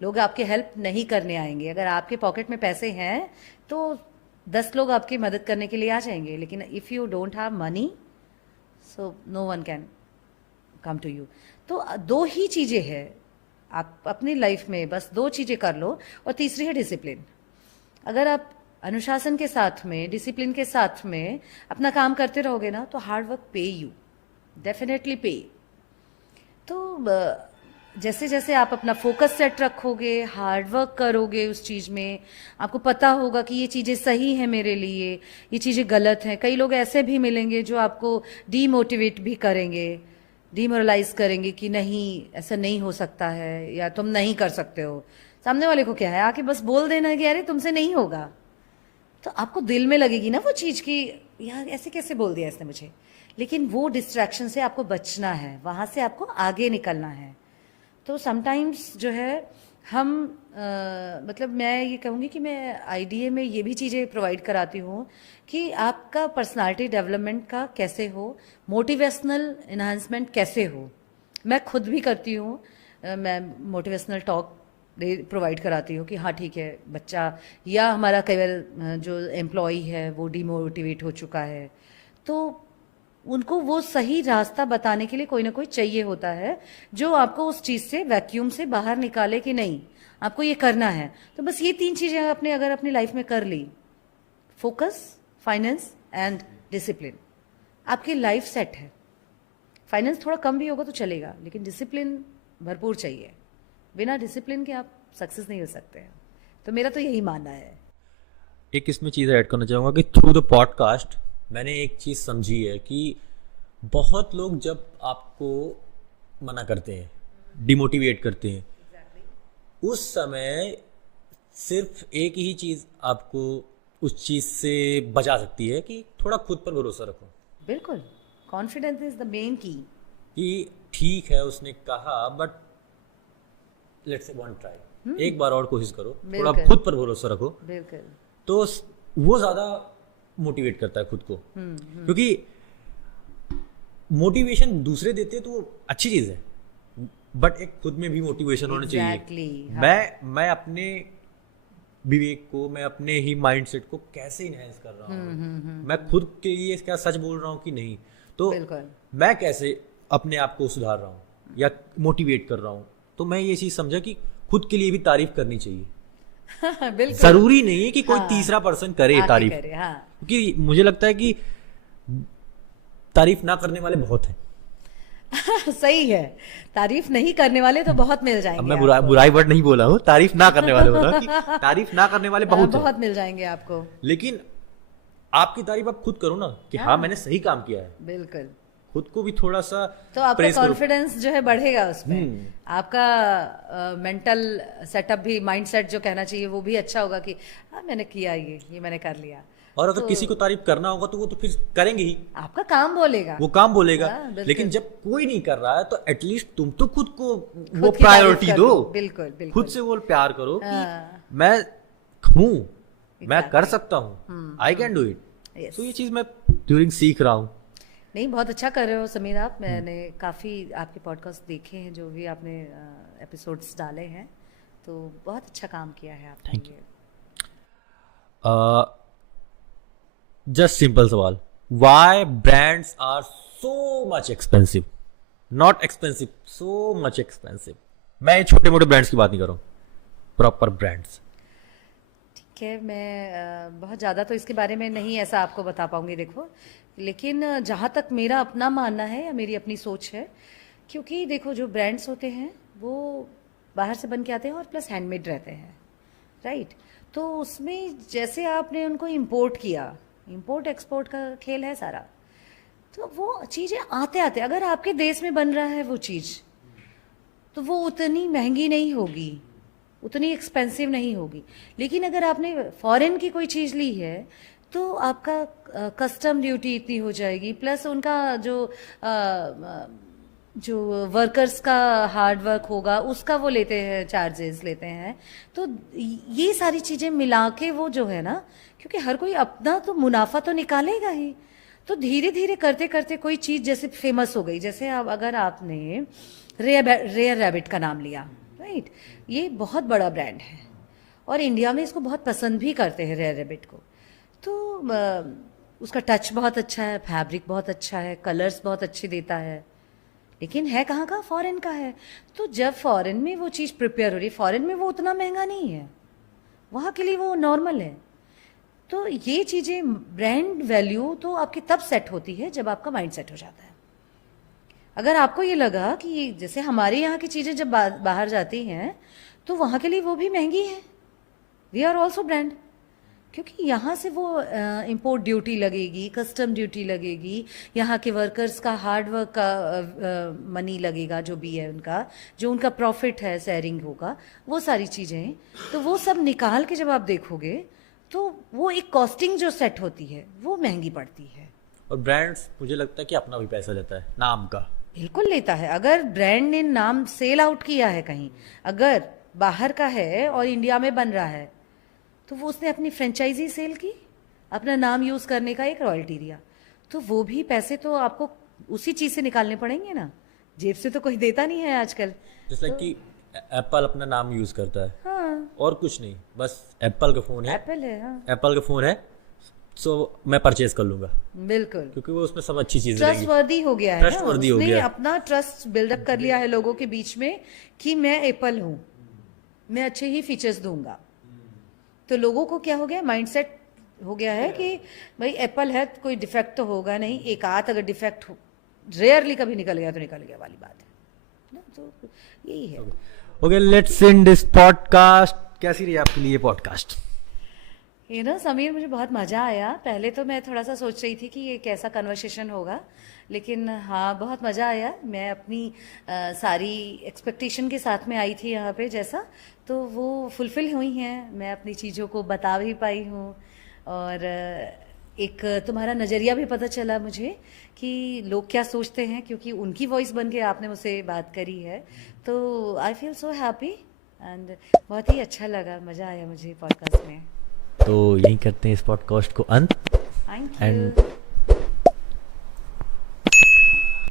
लोग आपके हेल्प नहीं करने आएंगे। अगर आपके पॉकेट में पैसे हैं तो 10 लोग आपकी मदद करने के लिए आ जाएंगे, लेकिन if you don't have money so no one can come to you. तो दो ही चीज़ें हैं, आप अपनी लाइफ में बस दो चीज़ें कर लो, और तीसरी है डिसिप्लिन। अगर आप अनुशासन के साथ में, डिसिप्लिन के साथ में अपना काम करते रहोगे ना, तो हार्ड वर्क पे यू, डेफिनेटली पे। तो जैसे जैसे आप अपना फोकस सेट रखोगे, हार्ड वर्क करोगे उस चीज़ में, आपको पता होगा कि ये चीज़ें सही हैं मेरे लिए, ये चीज़ें गलत हैं। कई लोग ऐसे भी मिलेंगे जो आपको डीमोटिवेट भी करेंगे, डीमोरलाइज करेंगे कि नहीं ऐसा नहीं हो सकता है या तुम नहीं कर सकते हो। सामने वाले को क्या है, आके बस बोल देना कि अरे तुमसे नहीं होगा, तो आपको दिल में लगेगी ना वो चीज़ कि यार ऐसे कैसे बोल दिया इसने मुझे। लेकिन वो डिस्ट्रैक्शन से आपको बचना है, वहाँ से आपको आगे निकलना है। तो समटाइम्स जो है हम मतलब मैं ये कहूँगी कि मैं आईडीए में ये भी चीज़ें प्रोवाइड कराती हूँ कि आपका पर्सनालिटी डेवलपमेंट का कैसे हो, मोटिवेशनल इन्हांसमेंट कैसे हो। मैं खुद भी करती हूँ, मैं मोटिवेशनल टॉक प्रोवाइड कराती हूँ कि हाँ ठीक है बच्चा या हमारा कई बार जो एम्प्लॉई है वो डीमोटिवेट हो चुका है, तो उनको वो सही रास्ता बताने के लिए कोई ना कोई चाहिए होता है जो आपको उस चीज़ से, वैक्यूम से बाहर निकाले कि नहीं आपको ये करना है। तो बस ये 3 चीज़ें आपने अगर अपनी लाइफ में कर ली, फोकस, फाइनेंस एंड डिसिप्लिन, आपकी लाइफ सेट है। फाइनेंस थोड़ा कम भी होगा तो चलेगा, लेकिन डिसिप्लिन भरपूर चाहिए। बिना डिसिप्लिन के आप सक्सेस नहीं हो सकते हैं। तो मेरा तो यही मानना है। एक इसमें चीज़ ऐड करना चाहूँगा कि थ्रू द पॉडकास्ट मैंने एक चीज़ समझी है कि बहुत लोग जब आपको मना करते हैं, डिमोटिवेट करते हैं, उस समय सिर्फ एक ही चीज़ आपको उस चीज़ से बचा सकती है कि थोड़ा खुद पर भरोसा रखो। बिल्कुल, कॉन्फिडेंस इज द मेन की। कि ठीक है उसने कहा, but let's say one try, एक बार और कोशिश करो, थोड़ा बिल्कुल। खुद पर भरोसा रखो, बिल्कुल। तो वो ज़्यादा मोटिवेट करता है खुद को। क्योंकि मोटिवेशन दूसरे देते हैं तो वो अच्छी चीज़ है, बट एक खुद में भी मोटिवेशन होना Exactly, चाहिए। हाँ। मैं अपने विवेक को, मैं अपने ही माइंडसेट को कैसे इनहेंस कर रहा हूँ, मैं खुद के लिए क्या सच बोल रहा हूँ कि नहीं, तो बिल्कुल। मैं कैसे अपने आप को सुधार रहा हूँ या मोटिवेट कर रहा हूँ। तो मैं ये चीज़ समझा कि खुद के लिए भी तारीफ करनी चाहिए। बिल्कुल। जरूरी नहीं है कि कोई हाँ। तीसरा पर्सन करे आके तारीफ, करे, हाँ। क्योंकि मुझे लगता है कि तारीफ ना करने वाले बहुत हैं। सही है, तारीफ नहीं करने वाले तो बहुत मिल अब जाएंगे मैं आपको। बुराई वर्ड नहीं बोला हूँ, तारीफ ना करने वाले बोला हूँ कि तारीफ ना करने वाले बहुत हैं। बहुत मिल जाएंगे आपको। लेकिन आपकी तारीफ आप खुद करो ना कि हाँ मैंने सही काम किया है। बिल्कुल। खुद को भी थोड़ा सा तो आपका praise करो। कॉन्फिडेंस जो है बढ़ेगा उसमें। आपका मेंटल सेटअप भी, माइंड सेट जो कहना चाहिए वो भी अच्छा होगा कि हाँ मैंने किया, ये मैंने कर लिया। और अगर किसी को तारीफ करना होगा तो वो तो फिर करेंगे ही, आपका काम बोलेगा। वो काम बोलेगा। हाँ, बिल्कुल। लेकिन जब कोई नहीं कर रहा है तो एटलीस्ट तुम तो खुद को खुद वो की तारीफ प्रायोरिटी कर दो। लो। बिल्कुल बिल्कुल। खुद से वो प्यार करो कि हाँ। मैं हूँ, मैं कर Exactly. सकता हूँ, I can do it. Yes. तो ये चीज मैं ड्यूरिंग सीख रहा हूँ। नहीं, बहुत अच्छा कर रहे हो समीर आप। मैंने काफ़ी आपके पॉडकास्ट देखे हैं, जो भी आपने एपिसोड्स डाले हैं, तो बहुत अच्छा काम किया है आपने। Thank जस्ट सिंपल सवाल, why brands are so much expensive? Not expensive, so much expensive. मैं छोटे मोटे ब्रांड्स की बात नहीं कर रहा हूँ, प्रॉपर ब्रांड्स। ठीक है, मैं बहुत ज़्यादा तो इसके बारे में नहीं ऐसा आपको बता पाऊंगी, देखो। लेकिन जहाँ तक मेरा अपना मानना है या मेरी अपनी सोच है, क्योंकि देखो जो ब्रांड्स होते हैं वो बाहर से बन के आते हैं और प्लस हैंडमेड रहते हैं, राइट। तो उसमें जैसे आपने उनको इंपोर्ट किया, इंपोर्ट एक्सपोर्ट का खेल है सारा, तो वो चीज़ें आते आते अगर आपके देश में बन रहा है वो चीज़, तो वो उतनी महंगी नहीं होगी, उतनी एक्सपेंसिव नहीं होगी। लेकिन अगर आपने फॉरेन की कोई चीज़ ली है तो आपका कस्टम ड्यूटी इतनी हो जाएगी, प्लस उनका जो वर्कर्स का हार्ड वर्क होगा उसका वो लेते हैं, चार्जेस लेते हैं। तो ये सारी चीज़ें मिला के वो जो है ना, क्योंकि हर कोई अपना तो मुनाफा तो निकालेगा ही, तो धीरे धीरे करते करते कोई चीज़ जैसे फेमस हो गई, जैसे अब अगर आपने रेयर रैबिट का नाम लिया, राइट, ये बहुत बड़ा ब्रांड है और इंडिया में इसको बहुत पसंद भी करते हैं रेयर रैबिट को। तो उसका टच बहुत अच्छा है, फैब्रिक बहुत अच्छा है, कलर्स बहुत अच्छे देता है, लेकिन है कहाँ का? फॉरेन का है। तो जब फॉरेन में वो चीज़ प्रिपेयर हो रही है, फॉरेन में वो उतना महंगा नहीं है, वहाँ के लिए वो नॉर्मल है। तो ये चीज़ें, ब्रांड वैल्यू तो आपकी तब सेट होती है जब आपका माइंड सेट हो जाता है। अगर आपको ये लगा कि जैसे हमारे यहाँ की चीज़ें जब बाहर जाती हैं तो वहाँ के लिए वो भी महंगी है, वी आर ऑल्सो ब्रांड, क्योंकि यहाँ से वो इंपोर्ट ड्यूटी लगेगी, कस्टम ड्यूटी लगेगी, यहाँ के वर्कर्स का हार्ड वर्क का मनी लगेगा, जो भी है उनका, जो उनका प्रॉफिट है शेयरिंग होगा, वो सारी चीज़ें, तो वो सब निकाल के जब आप देखोगे तो वो एक कॉस्टिंग जो सेट होती है वो महंगी पड़ती है। और ब्रांड्स मुझे लगता है कि अपना भी पैसा लेता है नाम का। बिल्कुल लेता है। अगर ब्रांड ने नाम सेल आउट किया है कहीं, अगर बाहर का है और इंडिया में बन रहा है, तो वो उसने अपनी फ्रेंचाइजी सेल की, अपना नाम यूज करने का एक रॉयल्टी दिया, तो वो भी पैसे तो आपको उसी चीज से निकालने पड़ेंगे ना, जेब से तो कोई देता नहीं है आजकल। जैसे लाइक कि एप्पल अपना नाम यूज करता है, हाँ, और कुछ नहीं, बस एप्पल का फोन है, एप्पल है, हाँ, एप्पल का फोन है, सो मैं परचेज कर लूंगा, बिल्कुल, क्योंकि वो उसमें सब अच्छी चीजें ट्रस्ट वर्दी हो गया है ना, Trustworthy हो उसने गया। अपना ट्रस्ट बिल्डअप कर लिया है लोगों के बीच में कि मैं एप्पल हूँ, मैं अच्छे ही फीचर्स दूंगा। तो लोगों को क्या हो गया, माइंडसेट हो गया है कि भाई एप्पल है तो कोई डिफेक्ट तो होगा नहीं, एक आध अगर डिफेक्ट हो, रेयरली कभी निकल गया तो निकल गया वाली बात है ना, तो यही है। Okay, let's end this podcast. कैसी रही आपके लिए पॉडकास्ट? ये ना समीर, मुझे बहुत मज़ा आया। पहले तो मैं थोड़ा सा सोच रही थी कि ये कैसा कन्वर्सेशन होगा, लेकिन हाँ बहुत मज़ा आया। मैं अपनी सारी एक्सपेक्टेशन के साथ में आई थी यहाँ पे जैसा, तो वो फुलफ़िल हुई हैं। मैं अपनी चीज़ों को बता भी पाई हूँ, और एक तुम्हारा नज़रिया भी पता चला मुझे कि लोग क्या सोचते हैं, क्योंकि उनकी वॉइस बन के आपने मुझसे बात करी है। तो I feel so happy and बहुत ही अच्छा लगा, मज़ा आया मुझे पॉडकास्ट में। तो यही करते हैं इस पॉडकास्ट को अंत। Thank and you.